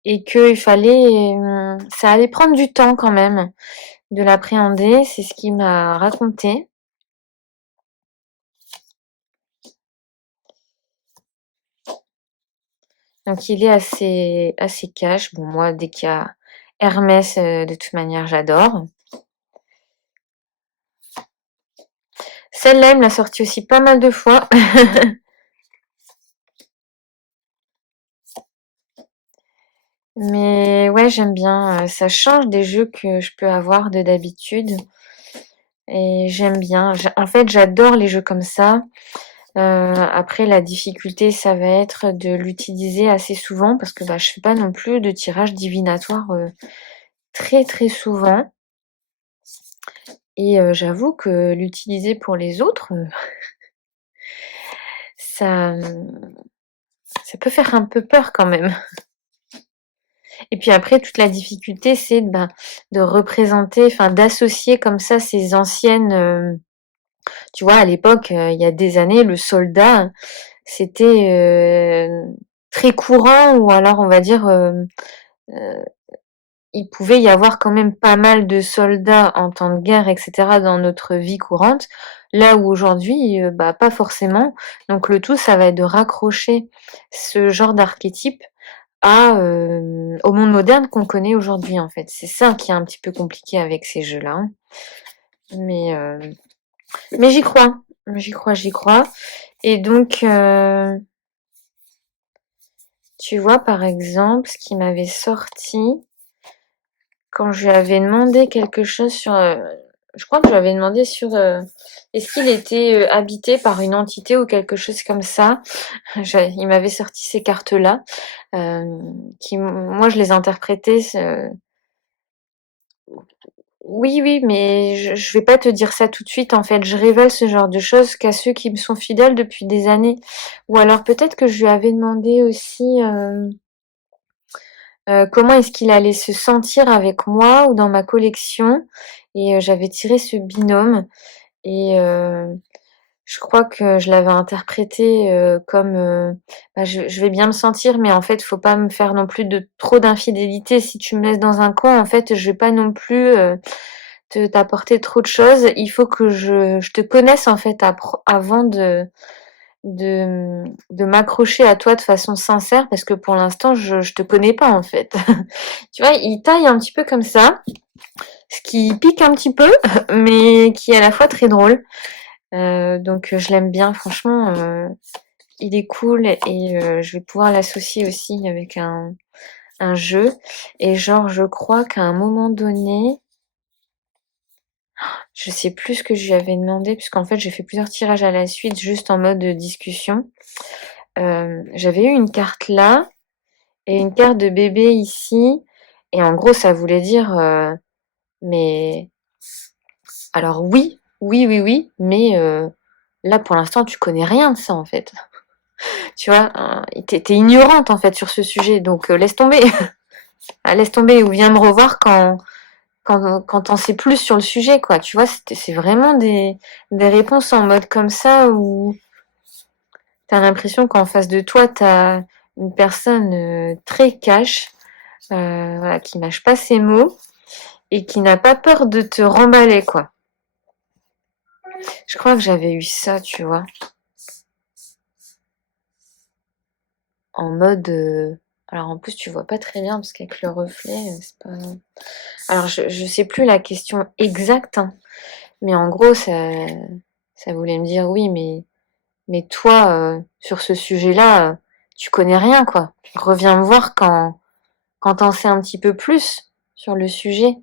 et que ça allait prendre du temps quand même de l'appréhender. C'est ce qu'il m'a raconté. Donc il est assez cash. Bon, moi, dès qu'il y a Hermès, de toute manière, j'adore. Celle-là, il me l'a sortie aussi pas mal de fois. Mais ouais, j'aime bien. Ça change des jeux que je peux avoir de d'habitude. Et j'aime bien. En fait, j'adore les jeux comme ça. Après, la difficulté, ça va être de l'utiliser assez souvent parce que je fais pas non plus de tirage divinatoire très très souvent. Et j'avoue que l'utiliser pour les autres, ça peut faire un peu peur quand même. Et puis après, toute la difficulté, c'est de représenter, enfin d'associer comme ça ces anciennes... tu vois, à l'époque, il y a des années, le soldat, c'était très courant, ou alors on va dire, il pouvait y avoir quand même pas mal de soldats en temps de guerre, etc., dans notre vie courante, là où aujourd'hui, bah, pas forcément. Donc le tout, ça va être de raccrocher ce genre d'archétype au monde moderne qu'on connaît aujourd'hui, en fait. C'est ça qui est un petit peu compliqué avec ces jeux-là, hein. Mais, euh, mais j'y crois. J'y crois, j'y crois. Et donc, tu vois, par exemple, ce qui m'avait sorti quand je lui avais demandé quelque chose sur... je crois que je lui avais demandé sur... est-ce qu'il était habité par une entité ou quelque chose comme ça. Il m'avait sorti ces cartes-là, qui, moi, je les interprétais... Oui, oui, mais je vais pas te dire ça tout de suite, en fait. Je révèle ce genre de choses qu'à ceux qui me sont fidèles depuis des années. Ou alors peut-être que je lui avais demandé aussi comment est-ce qu'il allait se sentir avec moi ou dans ma collection. Et j'avais tiré ce binôme. Et je crois que je l'avais interprété comme bah, je vais bien me sentir, mais en fait, faut pas me faire non plus de trop d'infidélité. Si tu me laisses dans un coin, en fait, je vais pas non plus t'apporter trop de choses. Il faut que je te connaisse en fait avant de m'accrocher à toi de façon sincère, parce que pour l'instant, je te connais pas en fait. Tu vois, il taille un petit peu comme ça, ce qui pique un petit peu, mais qui est à la fois très drôle. Donc je l'aime bien, franchement, il est cool, et je vais pouvoir l'associer aussi avec un jeu. Et genre, je crois qu'à un moment donné, je sais plus ce que je lui avais demandé, puisqu'en fait j'ai fait plusieurs tirages à la suite, juste en mode discussion. J'avais eu une carte là, et une carte de bébé ici, et en gros ça voulait dire, mais alors oui, oui, oui, oui, mais là pour l'instant tu connais rien de ça en fait. Tu vois, t'es ignorante en fait sur ce sujet, donc laisse tomber. Ah, laisse tomber, ou viens me revoir quand t'en sais plus sur le sujet, quoi. Tu vois, c'est vraiment des réponses en mode comme ça, où t'as l'impression qu'en face de toi, t'as une personne très cash, voilà, qui mâche pas ses mots et qui n'a pas peur de te remballer, quoi. Je crois que j'avais eu ça, tu vois, en mode... alors en plus, tu vois pas très bien parce qu'avec le reflet, c'est pas... Alors je sais plus la question exacte, hein, mais en gros, ça voulait me dire oui, mais toi, sur ce sujet-là, tu connais rien, quoi. Reviens me voir quand t'en sais un petit peu plus sur le sujet.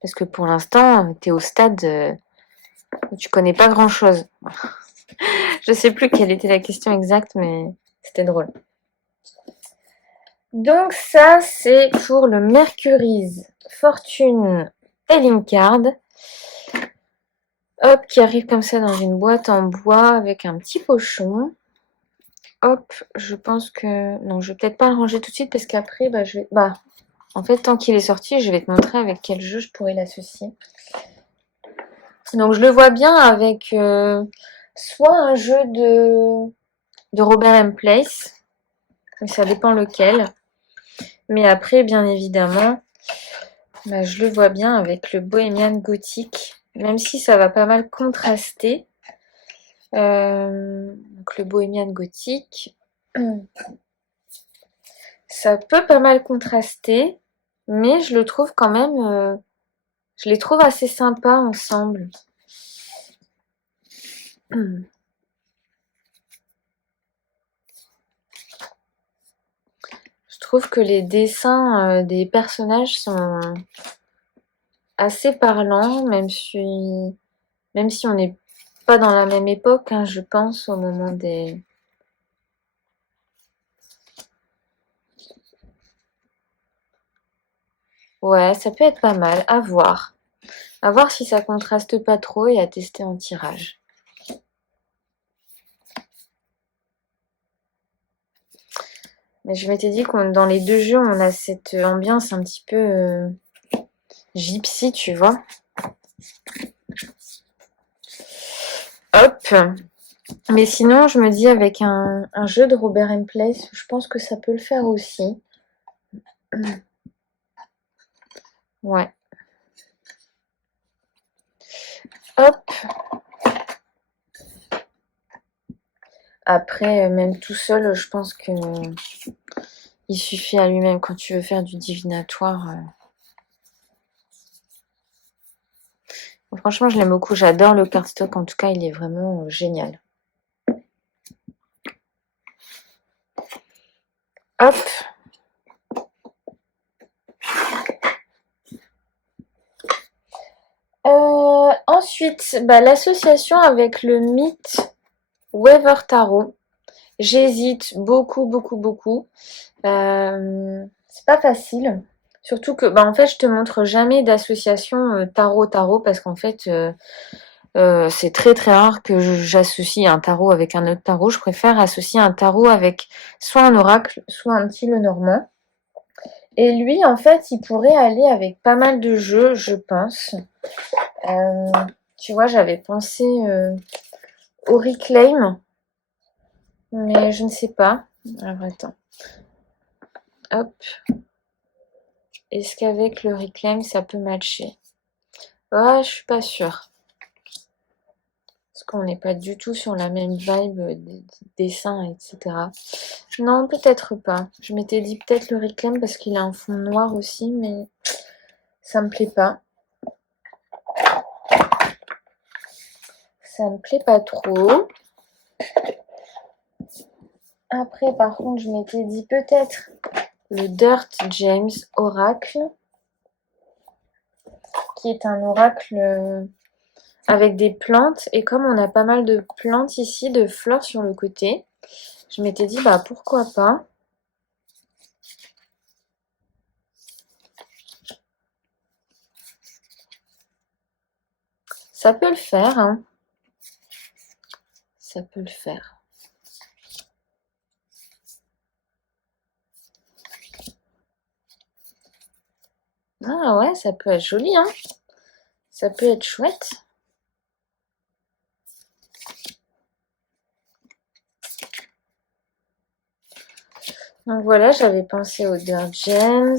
Parce que pour l'instant, t'es au stade où tu connais pas grand-chose. Je sais plus quelle était la question exacte, mais c'était drôle. Donc ça, c'est pour le Mercury's Fortune Telling Card. Hop, qui arrive comme ça dans une boîte en bois avec un petit pochon. Hop, je pense que... Non, je vais peut-être pas le ranger tout de suite parce qu'après, bah, je vais... Bah, en fait, tant qu'il est sorti, je vais te montrer avec quel jeu je pourrais l'associer. Donc, je le vois bien avec soit un jeu de Robert M. Place, mais ça dépend lequel. Mais après, bien évidemment, bah, je le vois bien avec le Bohemian Gothic, même si ça va pas mal contraster. Donc le Bohemian Gothic, ça peut pas mal contraster, mais je le trouve quand même, je les trouve assez sympas ensemble. Je trouve que les dessins des personnages sont assez parlants, même si on n'est pas dans la même époque, hein, je pense, au moment des... Ouais, ça peut être pas mal, à voir. À voir si ça contraste pas trop et à tester en tirage. Mais je m'étais dit que dans les deux jeux, on a cette ambiance un petit peu gypsy, tu vois. Hop. Mais sinon, je me dis avec un jeu de Robert Place, je pense que ça peut le faire aussi. Ouais. Hop. Après, même tout seul, je pense que il suffit à lui-même quand tu veux faire du divinatoire. Franchement, je l'aime beaucoup. J'adore le cardstock. En tout cas, il est vraiment génial. Hop. Ensuite, l'association avec le mythe Weaver Tarot. J'hésite beaucoup, beaucoup, beaucoup. C'est pas facile. Surtout que, en fait, je te montre jamais d'association tarot-tarot parce qu'en fait, c'est très très rare que j'associe un tarot avec un autre tarot. Je préfère associer un tarot avec soit un oracle, soit un petit Lenormand. Et lui, en fait, il pourrait aller avec pas mal de jeux, je pense. Tu vois, j'avais pensé au Reclaim, mais je ne sais pas. Alors, attends. Hop. Est-ce qu'avec le Reclaim, ça peut matcher? Ah, je suis pas sûre. Parce qu'on n'est pas du tout sur la même vibe des dessins, etc. Non, peut-être pas. Je m'étais dit peut-être le Reclaim parce qu'il a un fond noir aussi, mais ça me plaît pas. Ça me plaît pas trop. Après, par contre, je m'étais dit peut-être le Dirt James Oracle, qui est un oracle avec des plantes. Et comme on a pas mal de plantes ici, de fleurs sur le côté, je m'étais dit, pourquoi pas. Ça peut le faire, hein. Ça peut le faire. Ah ouais, ça peut être joli, hein. Ça peut être chouette. Donc voilà, j'avais pensé au Dirt Gems.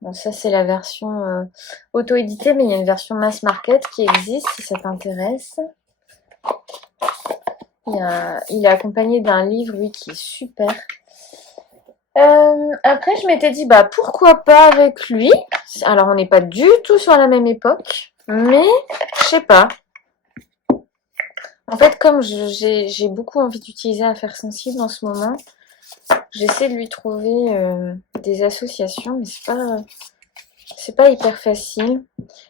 Bon, ça c'est la version auto-éditée, mais il y a une version mass market qui existe si ça t'intéresse. Il est accompagné d'un livre, oui, qui est super. Après, je m'étais dit, pourquoi pas avec lui. Alors, on n'est pas du tout sur la même époque, mais je sais pas. En fait, comme j'ai beaucoup envie d'utiliser Affaires sensibles en ce moment, j'essaie de lui trouver des associations, mais c'est pas hyper facile.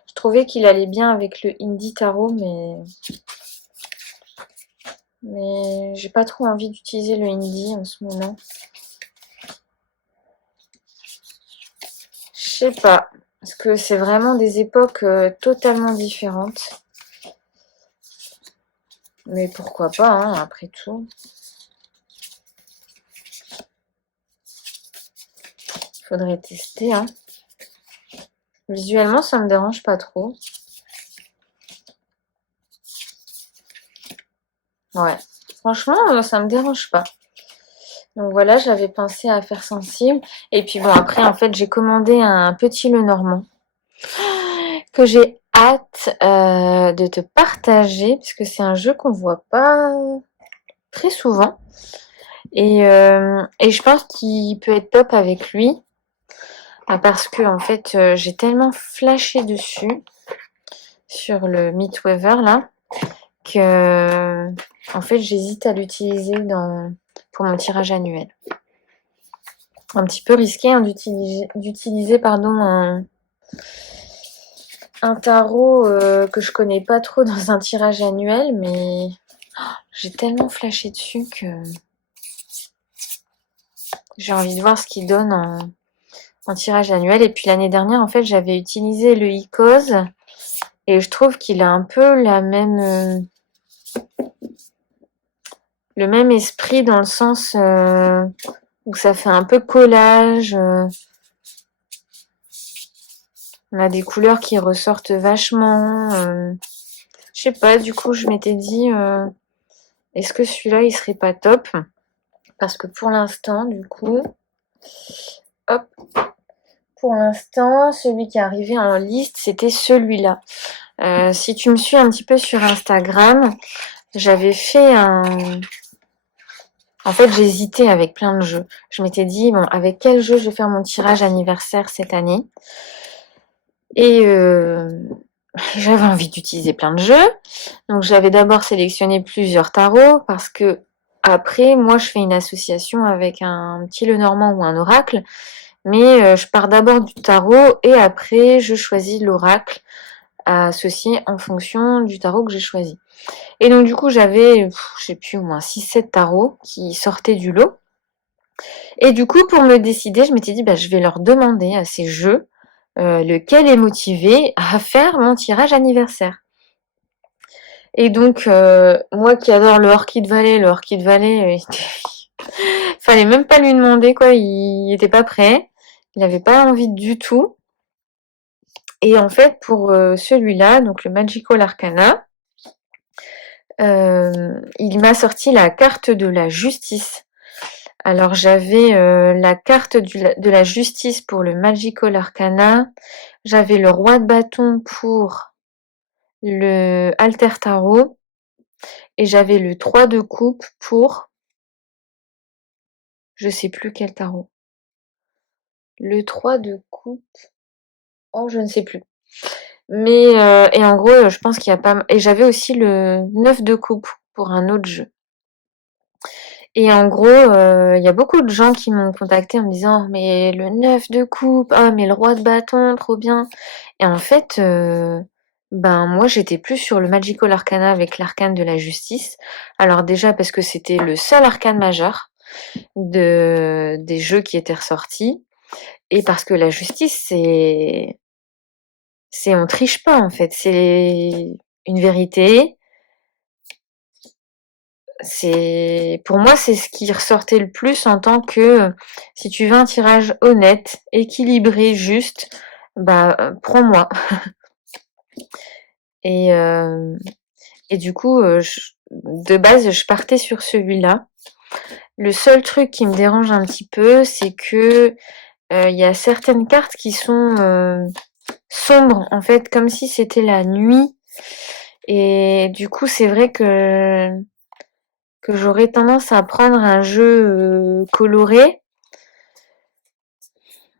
Je trouvais qu'il allait bien avec le Indie Tarot, mais j'ai pas trop envie d'utiliser le Indie en ce moment. Je sais pas, parce que c'est vraiment des époques totalement différentes. Mais pourquoi pas, hein, après tout. Faudrait tester, hein. Visuellement, ça me dérange pas trop. Ouais, franchement, ça me dérange pas. Donc voilà, j'avais pensé à faire sensible. Et puis bon, après, en fait, j'ai commandé un petit Lenormand que j'ai hâte de te partager, puisque c'est un jeu qu'on voit pas très souvent. Et je pense qu'il peut être top avec lui. Parce que en fait, j'ai tellement flashé dessus sur le Meatweaver là que en fait j'hésite à l'utiliser pour mon tirage annuel. Un petit peu risqué hein, d'utiliser un tarot que je connais pas trop dans un tirage annuel, mais j'ai tellement flashé dessus que j'ai envie de voir ce qu'il donne en tirage annuel. Et puis l'année dernière, en fait, j'avais utilisé le Icos et je trouve qu'il a un peu le même esprit dans le sens où ça fait un peu collage. On a des couleurs qui ressortent vachement. Je sais pas, du coup, je m'étais dit, est-ce que celui-là, il serait pas top? Parce que pour l'instant, du coup, hop, pour l'instant, celui qui est arrivé en liste, c'était celui-là. Si tu me suis un petit peu sur Instagram, j'avais fait un... En fait, j'hésitais avec plein de jeux. Je m'étais dit, bon, avec quel jeu je vais faire mon tirage anniversaire cette année? Et j'avais envie d'utiliser plein de jeux. Donc, j'avais d'abord sélectionné plusieurs tarots parce que après, moi, je fais une association avec un petit Lenormand ou un oracle. Mais je pars d'abord du tarot et après, je choisis l'oracle à associer en fonction du tarot que j'ai choisi. Et donc, du coup, j'avais, je sais plus, au moins 6-7 tarots qui sortaient du lot. Et du coup, pour me décider, je m'étais dit, bah, je vais leur demander à ces jeux lequel est motivé à faire mon tirage anniversaire. Et donc, moi qui adore le Orchid Valley, fallait même pas lui demander, quoi, il était pas prêt, il avait pas envie du tout. Et en fait, pour celui-là, donc le Magical Arcana, il m'a sorti la carte de la justice. Alors j'avais la carte de la justice pour le Magical Arcana, j'avais le roi de bâton pour le Alter Tarot, et j'avais le 3 de coupe pour, je sais plus quel tarot. Le 3 de coupe, oh je ne sais plus. Mais, et en gros, je pense qu'il y a pas... Et j'avais aussi le 9 de coupe pour un autre jeu. Et en gros, il y a beaucoup de gens qui m'ont contacté en me disant: «Mais le 9 de coupe, ah mais le roi de bâton, trop bien!» Et en fait, ben moi j'étais plus sur le Magical Arcana avec l'arcane de la justice. Alors déjà parce que c'était le seul arcane majeur des jeux qui étaient ressortis, et parce que la justice c'est on triche pas en fait, c'est une vérité. Pour moi, c'est ce qui ressortait le plus en tant que, si tu veux un tirage honnête, équilibré, juste, bah, prends-moi. Et, et du coup, de base, je partais sur celui-là. Le seul truc qui me dérange un petit peu, c'est que il y a certaines cartes qui sont sombres, en fait, comme si c'était la nuit. Et du coup, c'est vrai que j'aurais tendance à prendre un jeu coloré.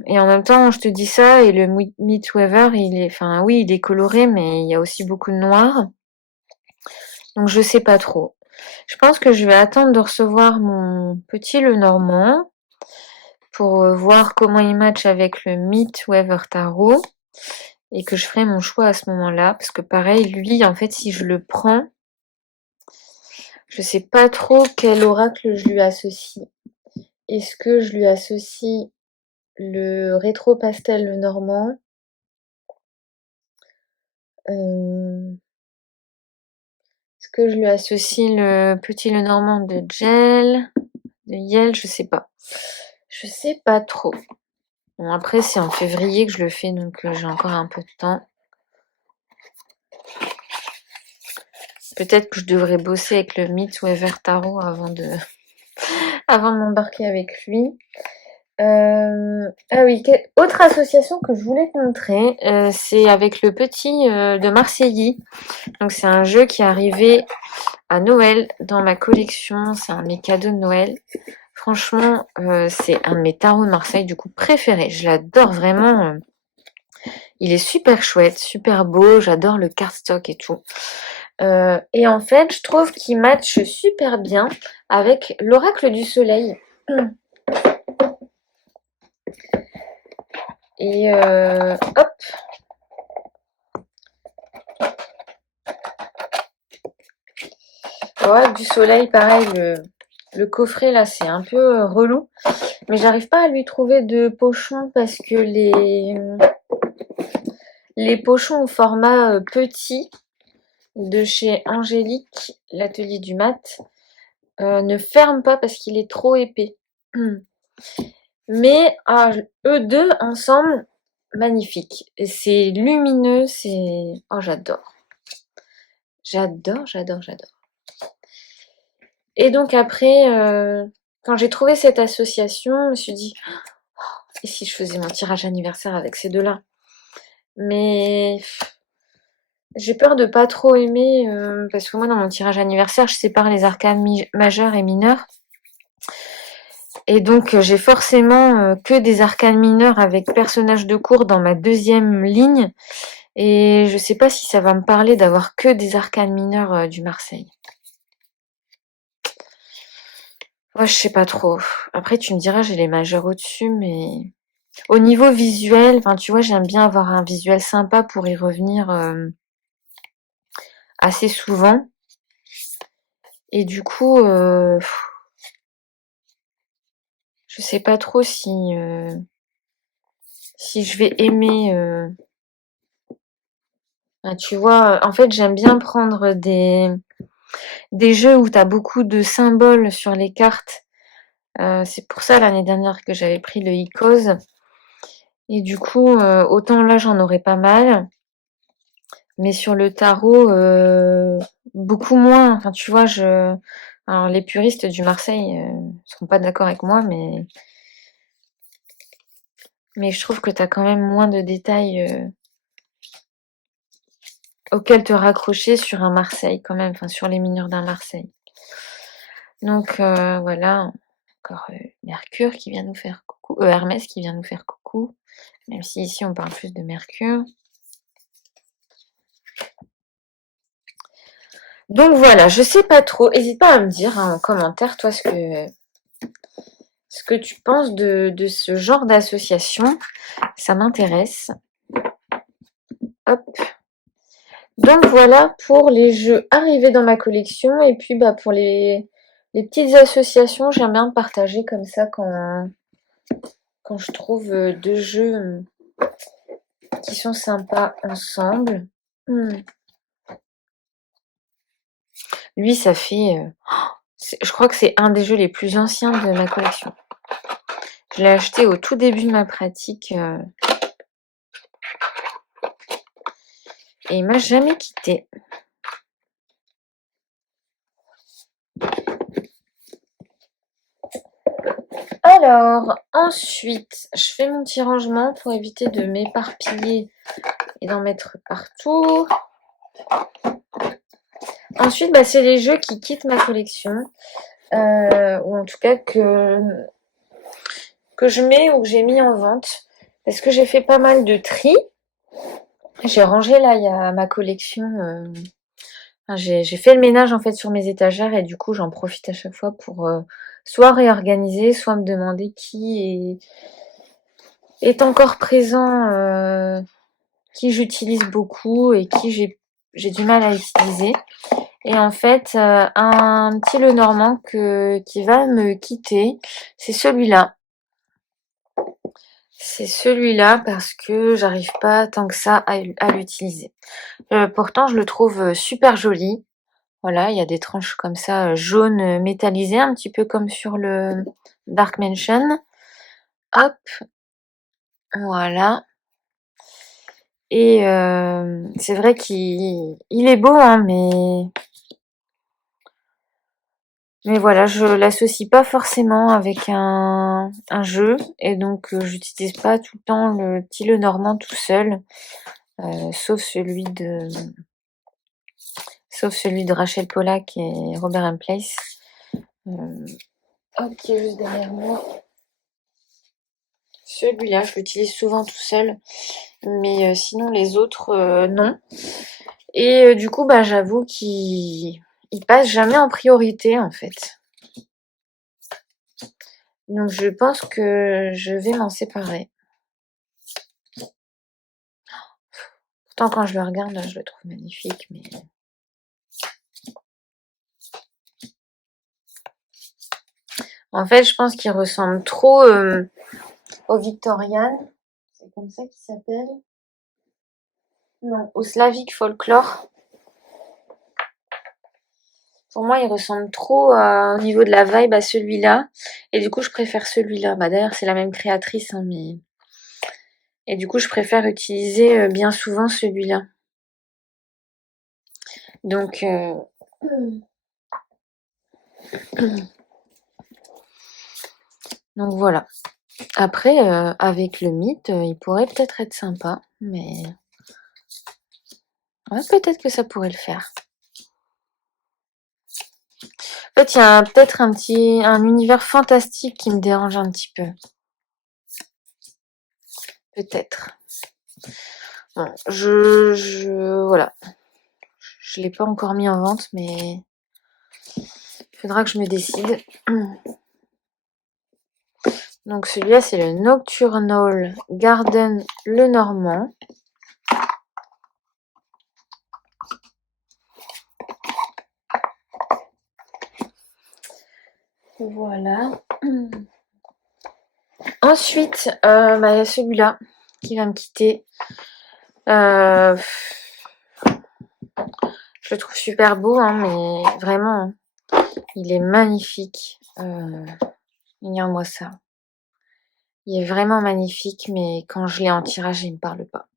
Et en même temps, je te dis ça, et le Mistweaver, enfin oui, il est coloré, mais il y a aussi beaucoup de noir. Donc je sais pas trop. Je pense que je vais attendre de recevoir mon petit Lenormand pour voir comment il match avec le Mistweaver Tarot, et que je ferai mon choix à ce moment-là. Parce que pareil, lui, en fait, si je le prends, je sais pas trop quel oracle je lui associe. Est-ce que je lui associe le rétro pastel Lenormand? Est-ce que je lui associe le petit Lenormand de Yel, je sais pas. Je sais pas trop. Bon, après, c'est en février que je le fais, donc j'ai encore un peu de temps. Peut-être que je devrais bosser avec le Mistweaver Tarot avant de m'embarquer avec lui. Ah oui, autre association que je voulais te montrer, c'est avec le petit de Marseilly. Donc c'est un jeu qui est arrivé à Noël dans ma collection, c'est un de mes cadeaux de Noël. Franchement, c'est un de mes tarots de Marseille du coup préférés. Je l'adore vraiment. Il est super chouette, super beau. J'adore le cardstock et tout. Et en fait, je trouve qu'il matche super bien avec l'oracle du soleil. Et hop. L'oracle du soleil, pareil, le coffret là, c'est un peu relou. Mais j'arrive pas à lui trouver de pochon parce que les pochons au format petit de chez Angélique, l'atelier du mat, ne ferment pas parce qu'il est trop épais. Mais eux deux ensemble, magnifique. Et c'est lumineux, c'est... Oh, j'adore. J'adore, j'adore, j'adore. Et donc après, quand j'ai trouvé cette association, je me suis dit, et si je faisais mon tirage anniversaire avec ces deux-là? Mais j'ai peur de pas trop aimer, parce que moi dans mon tirage anniversaire, je sépare les arcanes majeurs et mineurs. Et donc j'ai forcément que des arcanes mineurs avec personnages de cours dans ma deuxième ligne. Et je sais pas si ça va me parler d'avoir que des arcanes mineurs du Marseille. Moi, je sais pas trop. Après, tu me diras, j'ai les majeurs au-dessus, mais au niveau visuel, enfin, tu vois, j'aime bien avoir un visuel sympa pour y revenir assez souvent. Et du coup, je sais pas trop si je vais aimer. Tu vois, en fait, j'aime bien prendre des jeux où tu as beaucoup de symboles sur les cartes. C'est pour ça l'année dernière que j'avais pris le Icos. Et du coup, autant là j'en aurais pas mal, mais sur le tarot, beaucoup moins. Enfin, tu vois, alors les puristes du Marseille seront pas d'accord avec moi, mais je trouve que tu as quand même moins de détails auxquels te raccrocher sur un Marseille quand même, enfin sur les mineurs d'un Marseille. Donc voilà, encore Mercure qui vient nous faire coucou, Hermès qui vient nous faire coucou, même si ici on parle plus de Mercure. Donc voilà, je sais pas trop, n'hésite pas à me dire en commentaire toi ce que tu penses de ce genre d'association, ça m'intéresse. Hop. Donc voilà pour les jeux arrivés dans ma collection, et puis bah pour les petites associations, j'aime bien partager comme ça quand je trouve deux jeux qui sont sympas ensemble. Lui, ça fait... je crois que c'est un des jeux les plus anciens de ma collection. Je l'ai acheté au tout début de ma pratique. Et il m'a jamais quitté. Alors, ensuite, je fais mon petit rangement pour éviter de m'éparpiller et d'en mettre partout. Ensuite, bah, c'est les jeux qui quittent ma collection. Ou en tout cas que je mets ou que j'ai mis en vente. Parce que j'ai fait pas mal de tri. J'ai rangé là, il y a ma collection. J'ai fait le ménage en fait sur mes étagères, et du coup j'en profite à chaque fois pour soit réorganiser, soit me demander qui est encore présent, qui j'utilise beaucoup et qui j'ai du mal à utiliser. Et en fait, un petit Lenormand qui va me quitter, c'est celui-là. C'est celui-là parce que j'arrive pas tant que ça à l'utiliser. Pourtant, je le trouve super joli. Voilà, il y a des tranches comme ça, jaunes métallisées, un petit peu comme sur le Dark Mansion. Hop, voilà. Et c'est vrai qu'il est beau, hein, mais voilà, je l'associe pas forcément avec un jeu, et donc j'utilise pas tout le temps le petit Lenormand tout seul, sauf celui de Rachel Pollack et Robert M. Place. Hop, qui est juste derrière moi. Celui-là, je l'utilise souvent tout seul, mais sinon les autres, non. Et du coup, bah, j'avoue qu'il passe jamais en priorité en fait. Donc je pense que je vais m'en séparer. Pourtant, quand je le regarde, je le trouve magnifique, mais... En fait, je pense qu'il ressemble trop au Victorian. C'est comme ça qu'il s'appelle? Non, au Slavic Folklore. Pour moi, il ressemble trop au niveau de la vibe à celui-là. Et du coup, je préfère celui-là. Bah, d'ailleurs, c'est la même créatrice, hein, mais... Et du coup, je préfère utiliser bien souvent celui-là. Donc, donc voilà. Après, avec le mythe, il pourrait peut-être être sympa, mais ouais, peut-être que ça pourrait le faire. En fait, il y a peut-être un univers fantastique qui me dérange un petit peu. Peut-être. Bon, voilà. Je l'ai pas encore mis en vente, mais il faudra que je me décide. Donc celui-là, c'est le Nocturnal Garden Lenormand. Voilà. Ensuite, il y a celui-là qui va me quitter. Je le trouve super beau, hein, mais vraiment, il est magnifique. Ignore-moi ça. Il est vraiment magnifique, mais quand je l'ai en tirage, il me parle pas.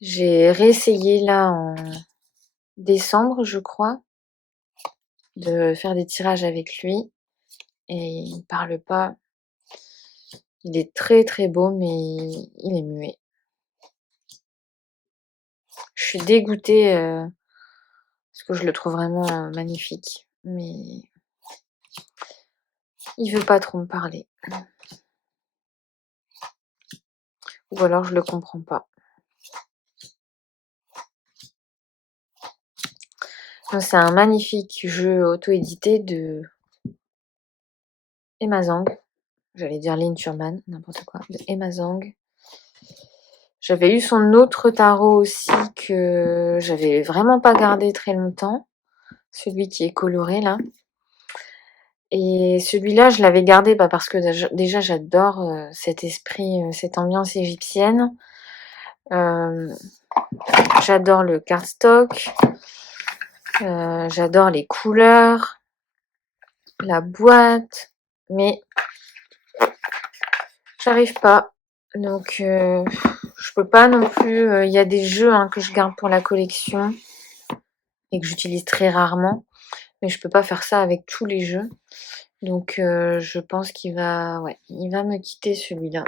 J'ai réessayé là en décembre, je crois, de faire des tirages avec lui, et il me parle pas. Il est très très beau, mais il est muet. Je suis dégoûtée parce que je le trouve vraiment magnifique, mais il veut pas trop me parler. Ou alors je le comprends pas. C'est un magnifique jeu auto-édité de Emma Zhang. J'allais dire Lynn Turman, n'importe quoi. De Emma Zhang. J'avais eu son autre tarot aussi que j'avais vraiment pas gardé très longtemps. Celui qui est coloré là. Et celui-là, je l'avais gardé parce que déjà j'adore cet esprit, cette ambiance égyptienne. J'adore le cardstock. J'adore les couleurs, la boîte, mais j'arrive pas. Donc je peux pas non plus. Il y a des jeux que je garde pour la collection et que j'utilise très rarement, mais je peux pas faire ça avec tous les jeux. Donc je pense qu'il va, ouais, il va me quitter celui-là.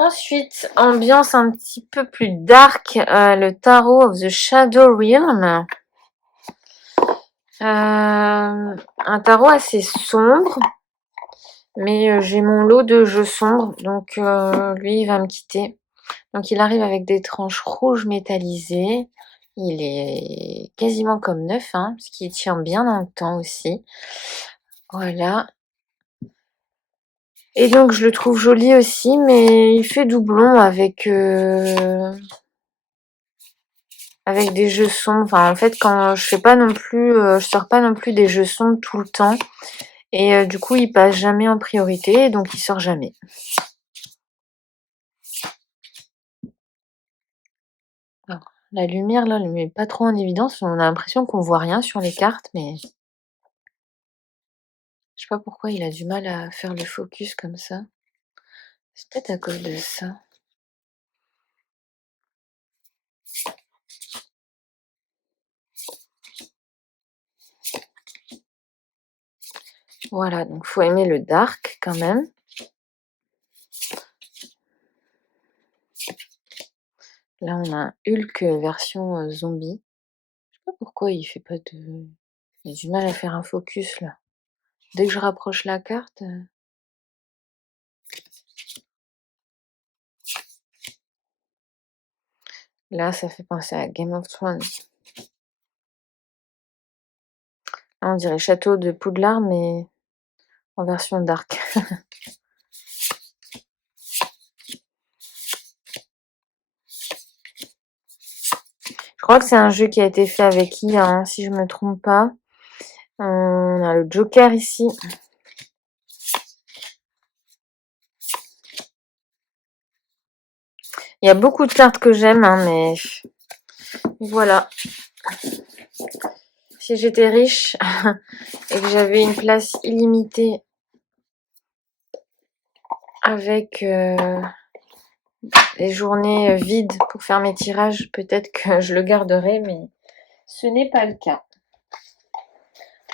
Ensuite, ambiance un petit peu plus dark, le Tarot of the Shadow Realm. Un tarot assez sombre, mais j'ai mon lot de jeux sombres, donc lui il va me quitter. Donc il arrive avec des tranches rouges métallisées. Il est quasiment comme neuf, parce qu'il tient bien dans le temps aussi. Voilà. Et donc je le trouve joli aussi, mais il fait doublon avec des jeux sombres. Enfin, en fait, quand je fais pas non plus, je sors pas non plus des jeux sombres tout le temps. Et du coup, il passe jamais en priorité, donc il sort jamais. Alors, la lumière là, ne met pas trop en évidence. On a l'impression qu'on voit rien sur les cartes, mais je sais pas pourquoi il a du mal à faire le focus comme ça. C'est peut-être à cause de ça. Voilà, donc faut aimer le dark quand même. Là, on a un Hulk version zombie. Je sais pas pourquoi il fait pas de... Il a du mal à faire un focus là. Dès que je rapproche la carte... Là, ça fait penser à Game of Thrones. Là, on dirait Château de Poudlard, mais en version dark. Je crois que c'est un jeu qui a été fait avec IA, si je me trompe pas. On a le Joker ici. Il y a beaucoup de cartes que j'aime, mais voilà. Si j'étais riche et que j'avais une place illimitée avec les journées vides pour faire mes tirages, peut-être que je le garderai, mais ce n'est pas le cas.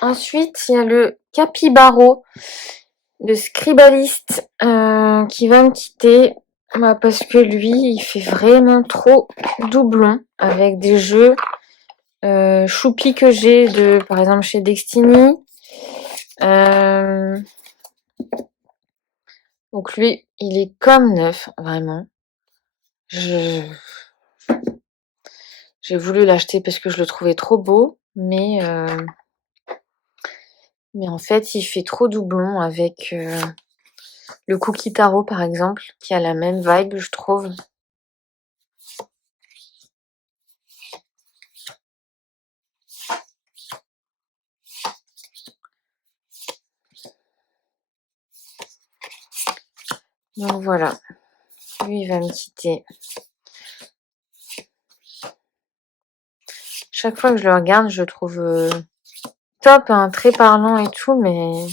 Ensuite, il y a le Capibaro, le scribaliste, qui va me quitter. Parce que lui, il fait vraiment trop doublon avec des jeux choupis que j'ai par exemple chez Destiny. Donc lui, il est comme neuf, vraiment. J'ai voulu l'acheter parce que je le trouvais trop beau, mais en fait, il fait trop doublon avec le Cookie Taro, par exemple, qui a la même vibe, je trouve. Donc voilà, lui, il va me quitter. Chaque fois que je le regarde, je le trouve top, hein, très parlant et tout, mais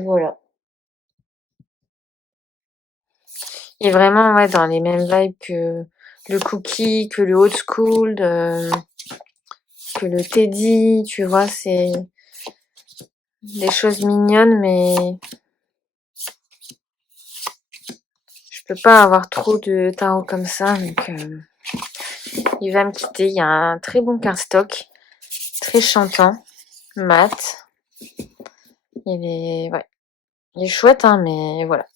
voilà. Il est vraiment dans les mêmes vibes que le Cookie, que le Old School, que le Teddy, tu vois, c'est des choses mignonnes, mais je peux pas avoir trop de tarot comme ça, donc il va me quitter. Il y a un très bon cardstock, très chantant, mat. Il est chouette, hein, mais voilà.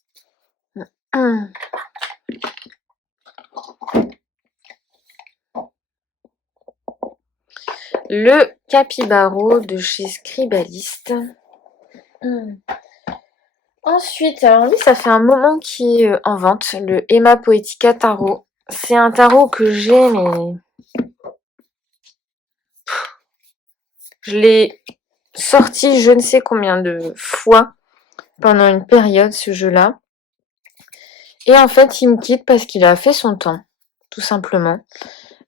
Le Capibaro de chez Scribaliste. Ensuite, alors lui, ça fait un moment qu'il est en vente, le Emma Poetica Tarot. C'est un tarot que j'ai, mais je l'ai sorti je ne sais combien de fois pendant une période, ce jeu-là. Et en fait, il me quitte parce qu'il a fait son temps, tout simplement.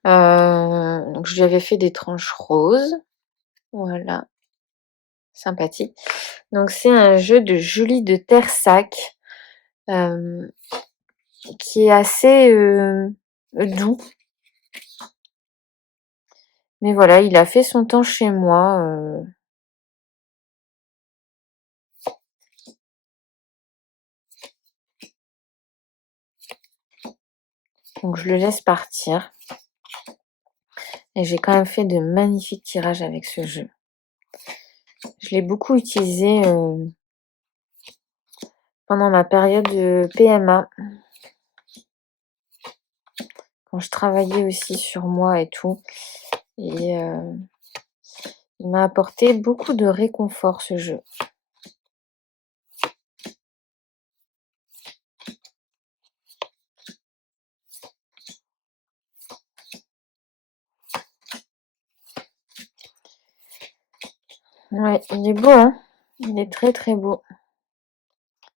Donc je lui avais fait des tranches roses. Voilà. Sympathique. Donc c'est un jeu de Julie de Tersac qui est assez doux. Mais voilà, il a fait son temps chez moi. Donc je le laisse partir. Et j'ai quand même fait de magnifiques tirages avec ce jeu. Je l'ai beaucoup utilisé pendant ma période de PMA. Quand je travaillais aussi sur moi et tout. Et il m'a apporté beaucoup de réconfort, ce jeu. Ouais, il est beau, hein. Il est très très beau.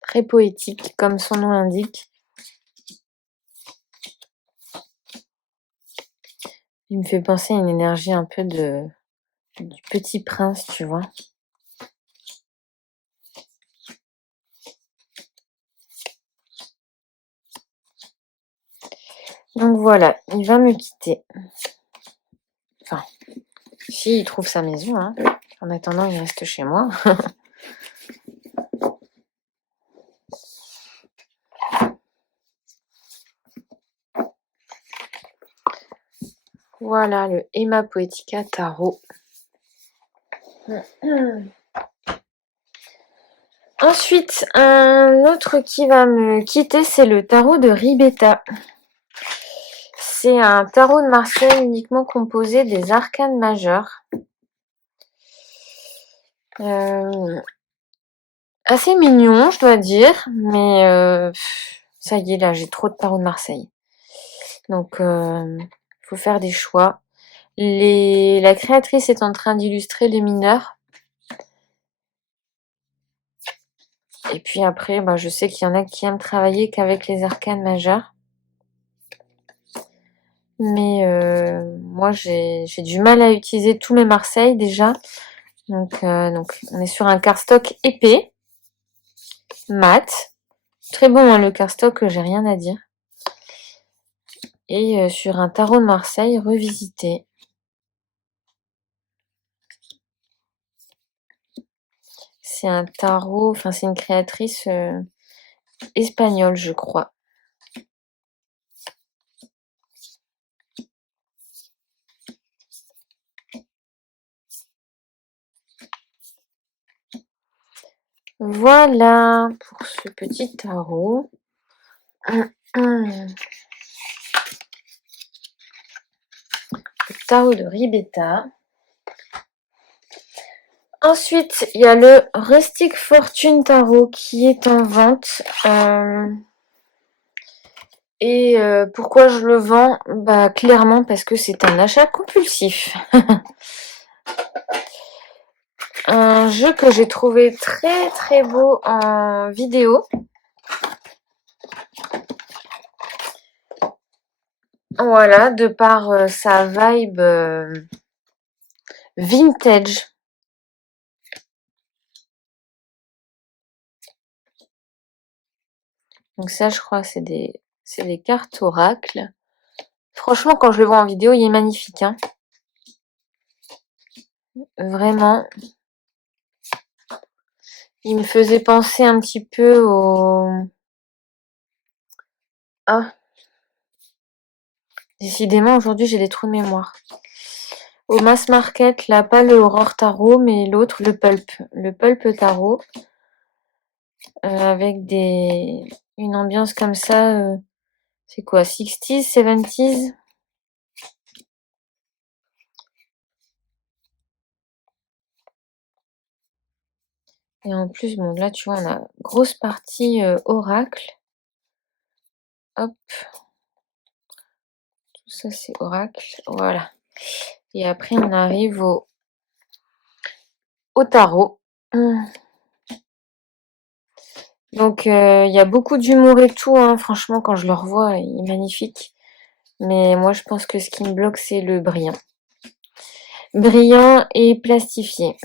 Très poétique, comme son nom l'indique. Il me fait penser à une énergie un peu du Petit Prince, tu vois. Donc voilà, il va me quitter. Enfin, si il trouve sa maison, hein. En attendant, il reste chez moi. Voilà, le Emma Poetica Tarot. Ensuite, un autre qui va me quitter, c'est le tarot de Ribetta. C'est un tarot de Marseille uniquement composé des arcanes majeures. Assez mignon, je dois dire, mais ça y est, là, j'ai trop de tarots de Marseille. Donc, faut faire des choix. La créatrice est en train d'illustrer les mineurs. Et puis après, je sais qu'il y en a qui aiment travailler qu'avec les arcanes majeures. Mais moi, j'ai du mal à utiliser tous mes Marseille déjà. Donc on est sur un cardstock épais, mat. Très bon, hein, le cardstock, j'ai rien à dire. Et sur un tarot de Marseille revisité. C'est un tarot, enfin c'est une créatrice espagnole, je crois. Voilà pour ce petit tarot. Le tarot de Ribetta. Ensuite, il y a le Rustic Fortune Tarot qui est en vente. Et pourquoi je le vends? Bah clairement parce que c'est un achat compulsif. Un jeu que j'ai trouvé très très beau en vidéo. Voilà, de par sa vibe vintage. Donc ça, je crois, c'est des cartes oracle. Franchement, quand je le vois en vidéo, il est magnifique, hein. Vraiment. Il me faisait penser un petit peu au... Ah, décidément, aujourd'hui, j'ai des trous de mémoire. Au Mass Market, là, pas le Aurore Tarot, mais l'autre, le Pulp. Le Pulp Tarot. Avec une ambiance comme ça. C'est quoi, 60s, 70s? Et en plus, bon, là, tu vois, on a grosse partie oracle. Hop. Tout ça, c'est oracle. Voilà. Et après, on arrive au tarot. Donc, il y a beaucoup d'humour et tout, hein. Franchement, quand je le revois, il est magnifique. Mais moi, je pense que ce qui me bloque, c'est le brillant. Brillant et plastifié.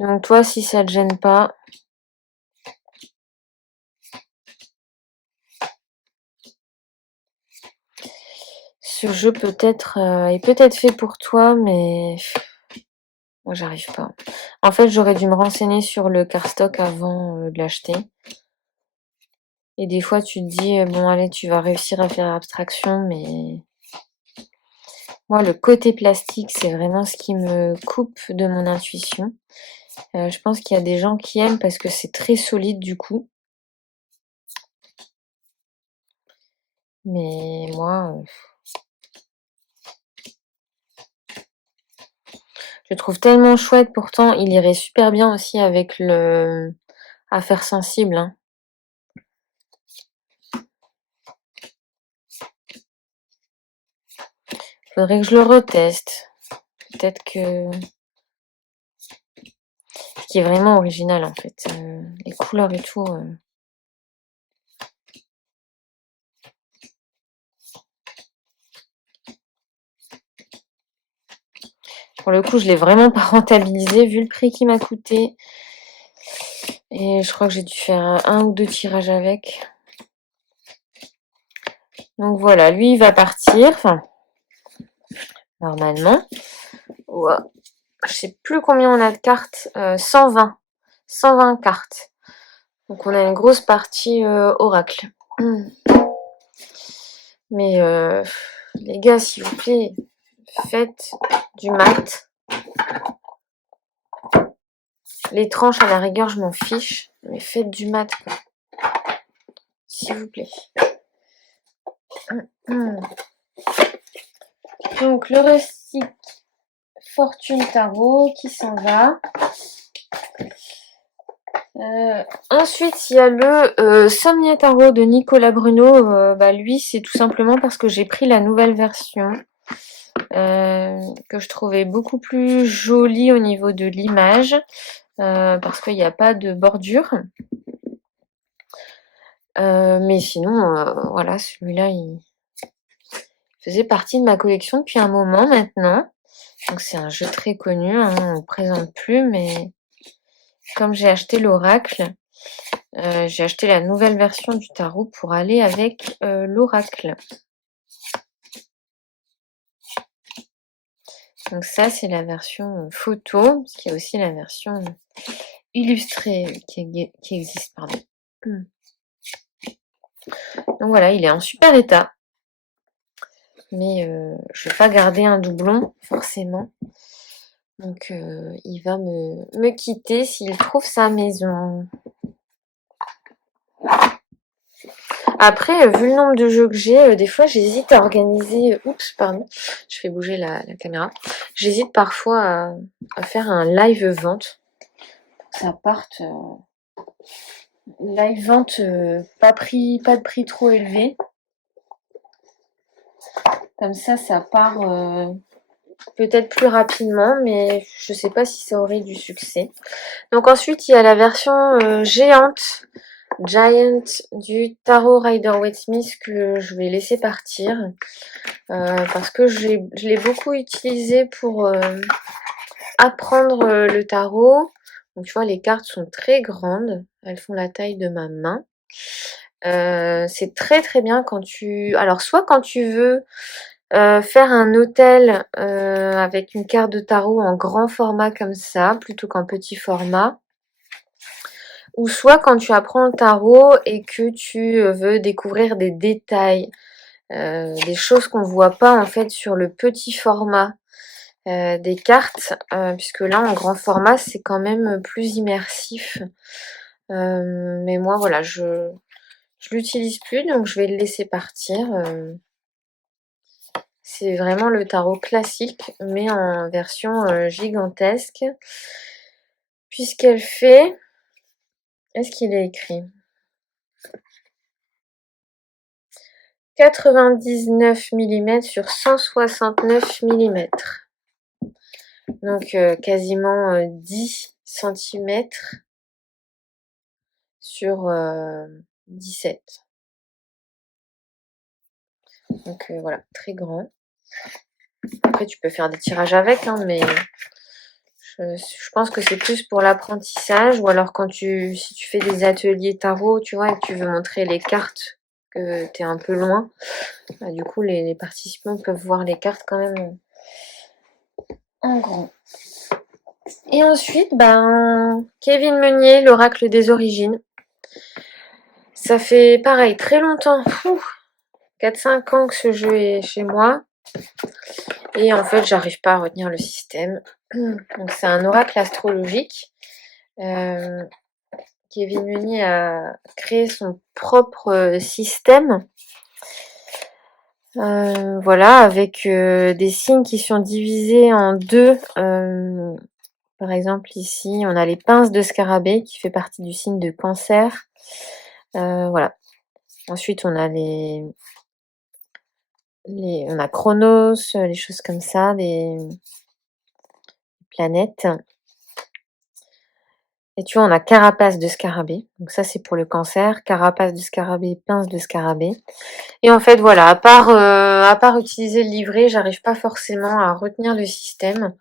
Donc, toi, si ça te gêne pas... Ce jeu peut-être est peut-être fait pour toi, mais moi j'arrive pas. En fait, j'aurais dû me renseigner sur le cardstock avant de l'acheter. Et des fois, tu te dis, bon allez, tu vas réussir à faire abstraction, mais moi, le côté plastique, c'est vraiment ce qui me coupe de mon intuition. Je pense qu'il y a des gens qui aiment parce que c'est très solide du coup. Mais moi, je le trouve tellement chouette. Pourtant, il irait super bien aussi avec le affaire sensible, hein. Faudrait que je le reteste. Peut-être que... Ce qui est vraiment original en fait. Les couleurs et tout. Pour le coup, je l'ai vraiment pas rentabilisé vu le prix qu'il m'a coûté. Et je crois que j'ai dû faire un ou deux tirages avec. Donc voilà, lui il va partir. Enfin, normalement. Ouais. Je sais plus combien on a de cartes. 120. 120 cartes. Donc on a une grosse partie oracle. Mais les gars, s'il vous plaît, faites du mat. Les tranches, à la rigueur, je m'en fiche. Mais faites du mat, quoi. S'il vous plaît. Donc, le Rustic Fortune Tarot qui s'en va. Ensuite, il y a le Somnia Tarot de Nicolas Bruno. Lui, c'est tout simplement parce que j'ai pris la nouvelle version. Que je trouvais beaucoup plus jolie au niveau de l'image. Parce qu'il n'y a pas de bordure. Mais sinon, voilà, celui-là, il faisait partie de ma collection depuis un moment maintenant. Donc c'est un jeu très connu, hein, on ne le présente plus, mais comme j'ai acheté l'oracle, j'ai acheté la nouvelle version du tarot pour aller avec l'oracle. Donc ça, c'est la version photo, parce qu'il y a aussi la version illustrée qui existe, pardon. Donc voilà, il est en super état. Mais je ne vais pas garder un doublon, forcément. Donc il va me quitter s'il trouve sa maison. Après, vu le nombre de jeux que j'ai, des fois j'hésite à organiser... oups, pardon, je fais bouger la caméra. J'hésite parfois à faire un live vente. Pour que ça parte... live vente, pas de prix trop élevé. Comme ça part peut-être plus rapidement, mais je sais pas si ça aurait du succès. Donc ensuite, il y a la version géante, Giant du Tarot Rider-Waite-Smith que je vais laisser partir parce que je l'ai beaucoup utilisé pour apprendre le tarot. Donc tu vois, les cartes sont très grandes, elles font la taille de ma main. C'est très très bien quand tu... Alors soit quand tu veux faire un hôtel avec une carte de tarot en grand format comme ça, plutôt qu'en petit format. Ou soit quand tu apprends le tarot et que tu veux découvrir des détails, des choses qu'on ne voit pas en fait sur le petit format des cartes, puisque là en grand format c'est quand même plus immersif. Mais moi voilà, je l'utilise plus, donc je vais le laisser partir. C'est vraiment le tarot classique, mais en version gigantesque, puisqu'elle fait... Est-ce qu'il est écrit 99 mm sur 169 mm. Donc quasiment 10 cm sur 17. Donc voilà, très grand. Après tu peux faire des tirages avec, hein, mais je pense que c'est plus pour l'apprentissage, ou alors si tu fais des ateliers tarot, tu vois, et que tu veux montrer les cartes, que tu es un peu loin, bah, du coup les participants peuvent voir les cartes quand même en grand. Et ensuite, Kevin Meunier, l'oracle des origines. Ça fait pareil, très longtemps, 4-5 ans que ce jeu est chez moi. Et en fait, j'arrive pas à retenir le système. Donc c'est un oracle astrologique. Kevin Meunier a créé son propre système. Voilà, avec des signes qui sont divisés en deux. Par exemple, ici, on a les pinces de scarabée qui fait partie du signe de Cancer. Voilà. Ensuite, on a on a Chronos, les choses comme ça, les planètes. Et tu vois, on a carapace de scarabée. Donc ça, c'est pour le Cancer. Carapace de scarabée, pince de scarabée. Et en fait, voilà, à part utiliser le livret, j'arrive pas forcément à retenir le système.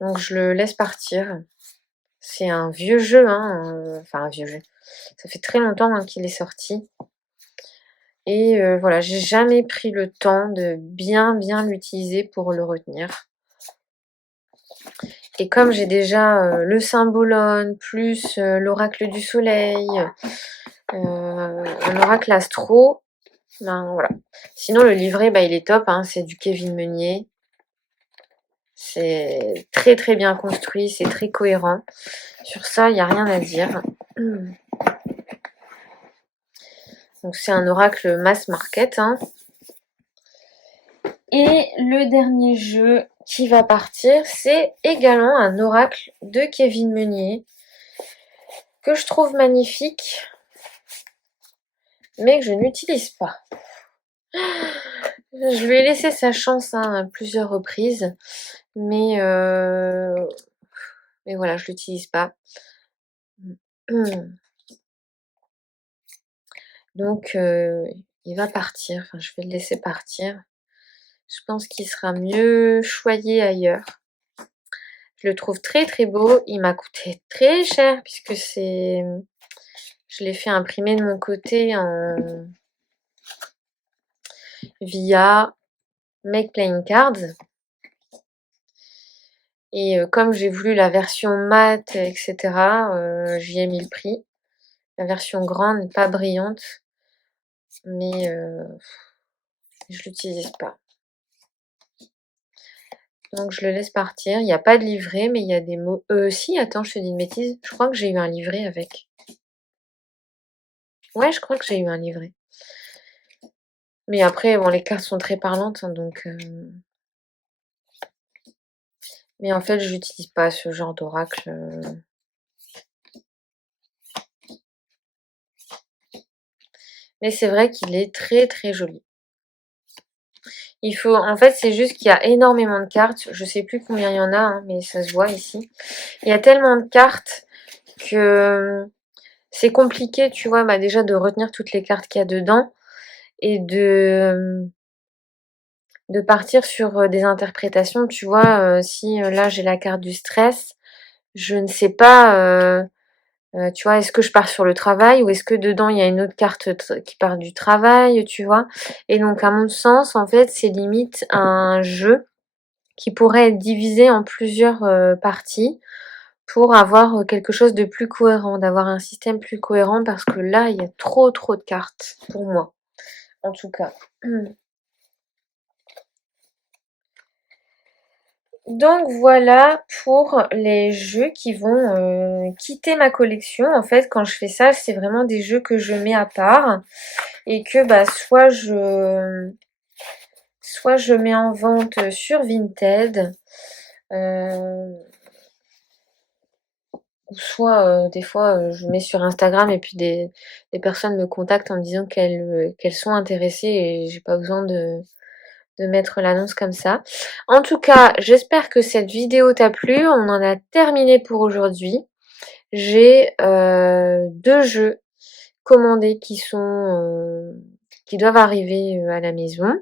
Donc je le laisse partir. C'est un vieux jeu, hein. Enfin, un vieux jeu. Ça fait très longtemps qu'il est sorti. Et voilà, j'ai jamais pris le temps de bien l'utiliser pour le retenir. Et comme j'ai déjà le symbolone, plus l'oracle du soleil, un oracle astro, voilà. Sinon le livret, il est top, hein, c'est du Kevin Meunier. C'est très très bien construit, c'est très cohérent. Sur ça, il n'y a rien à dire. Donc c'est un oracle mass market, hein. Et le dernier jeu qui va partir, c'est également un oracle de Kevin Meunier que je trouve magnifique, mais que je n'utilise pas. Je lui ai laissé sa chance à plusieurs reprises, mais voilà, je l'utilise pas. Donc il va partir, je vais le laisser partir. Je pense qu'il sera mieux choyé ailleurs. Je le trouve très très beau. Il m'a coûté très cher puisque je l'ai fait imprimer de mon côté via Make Playing Cards. Et comme j'ai voulu la version mat, etc., j'y ai mis le prix. La version grande n'est pas brillante, mais je l'utilise pas. Donc je le laisse partir. Il n'y a pas de livret, mais il y a des mots. Si, attends, je te dis une bêtise. Je crois que j'ai eu un livret avec. Ouais, je crois que j'ai eu un livret. Mais après, bon, les cartes sont très parlantes, hein, donc. Mais en fait, je n'utilise pas ce genre d'oracle. Mais c'est vrai qu'il est très très joli. Il faut, en fait, c'est juste qu'il y a énormément de cartes. Je sais plus combien il y en a, hein, mais ça se voit ici. Il y a tellement de cartes que c'est compliqué, tu vois, bah déjà de retenir toutes les cartes qu'il y a dedans et de partir sur des interprétations. Tu vois, si là j'ai la carte du stress, je ne sais pas, tu vois, est-ce que je pars sur le travail ou est-ce que dedans il y a une autre carte qui part du travail, tu vois. Et donc à mon sens, en fait, c'est limite un jeu qui pourrait être divisé en plusieurs parties pour avoir quelque chose de plus cohérent, d'avoir un système plus cohérent parce que là, il y a trop de cartes pour moi, en tout cas. Donc voilà pour les jeux qui vont quitter ma collection. En fait, quand je fais ça, c'est vraiment des jeux que je mets à part et que bah soit je mets en vente sur Vinted, soit des fois je mets sur Instagram et puis des personnes me contactent en me disant qu'elles sont intéressées et j'ai pas besoin de mettre l'annonce comme ça. En tout cas, j'espère que cette vidéo t'a plu. On en a terminé pour aujourd'hui. J'ai 2 jeux commandés qui doivent arriver à la maison.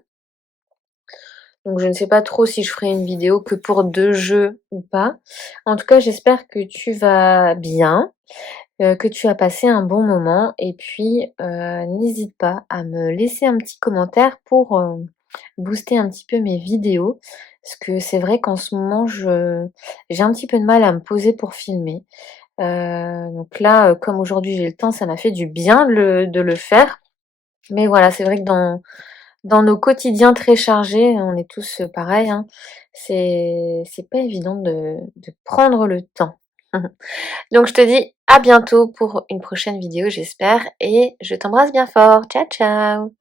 Donc je ne sais pas trop si je ferai une vidéo que pour 2 jeux ou pas. En tout cas, j'espère que tu vas bien, que tu as passé un bon moment et puis n'hésite pas à me laisser un petit commentaire pour booster un petit peu mes vidéos. Parce que c'est vrai qu'en ce moment, j'ai un petit peu de mal à me poser pour filmer. Donc là, comme aujourd'hui j'ai le temps, ça m'a fait du bien de le faire. Mais voilà, c'est vrai que dans nos quotidiens très chargés, on est tous pareils, hein, c'est pas évident de prendre le temps. Donc je te dis à bientôt pour une prochaine vidéo, j'espère, et je t'embrasse bien fort. Ciao, ciao!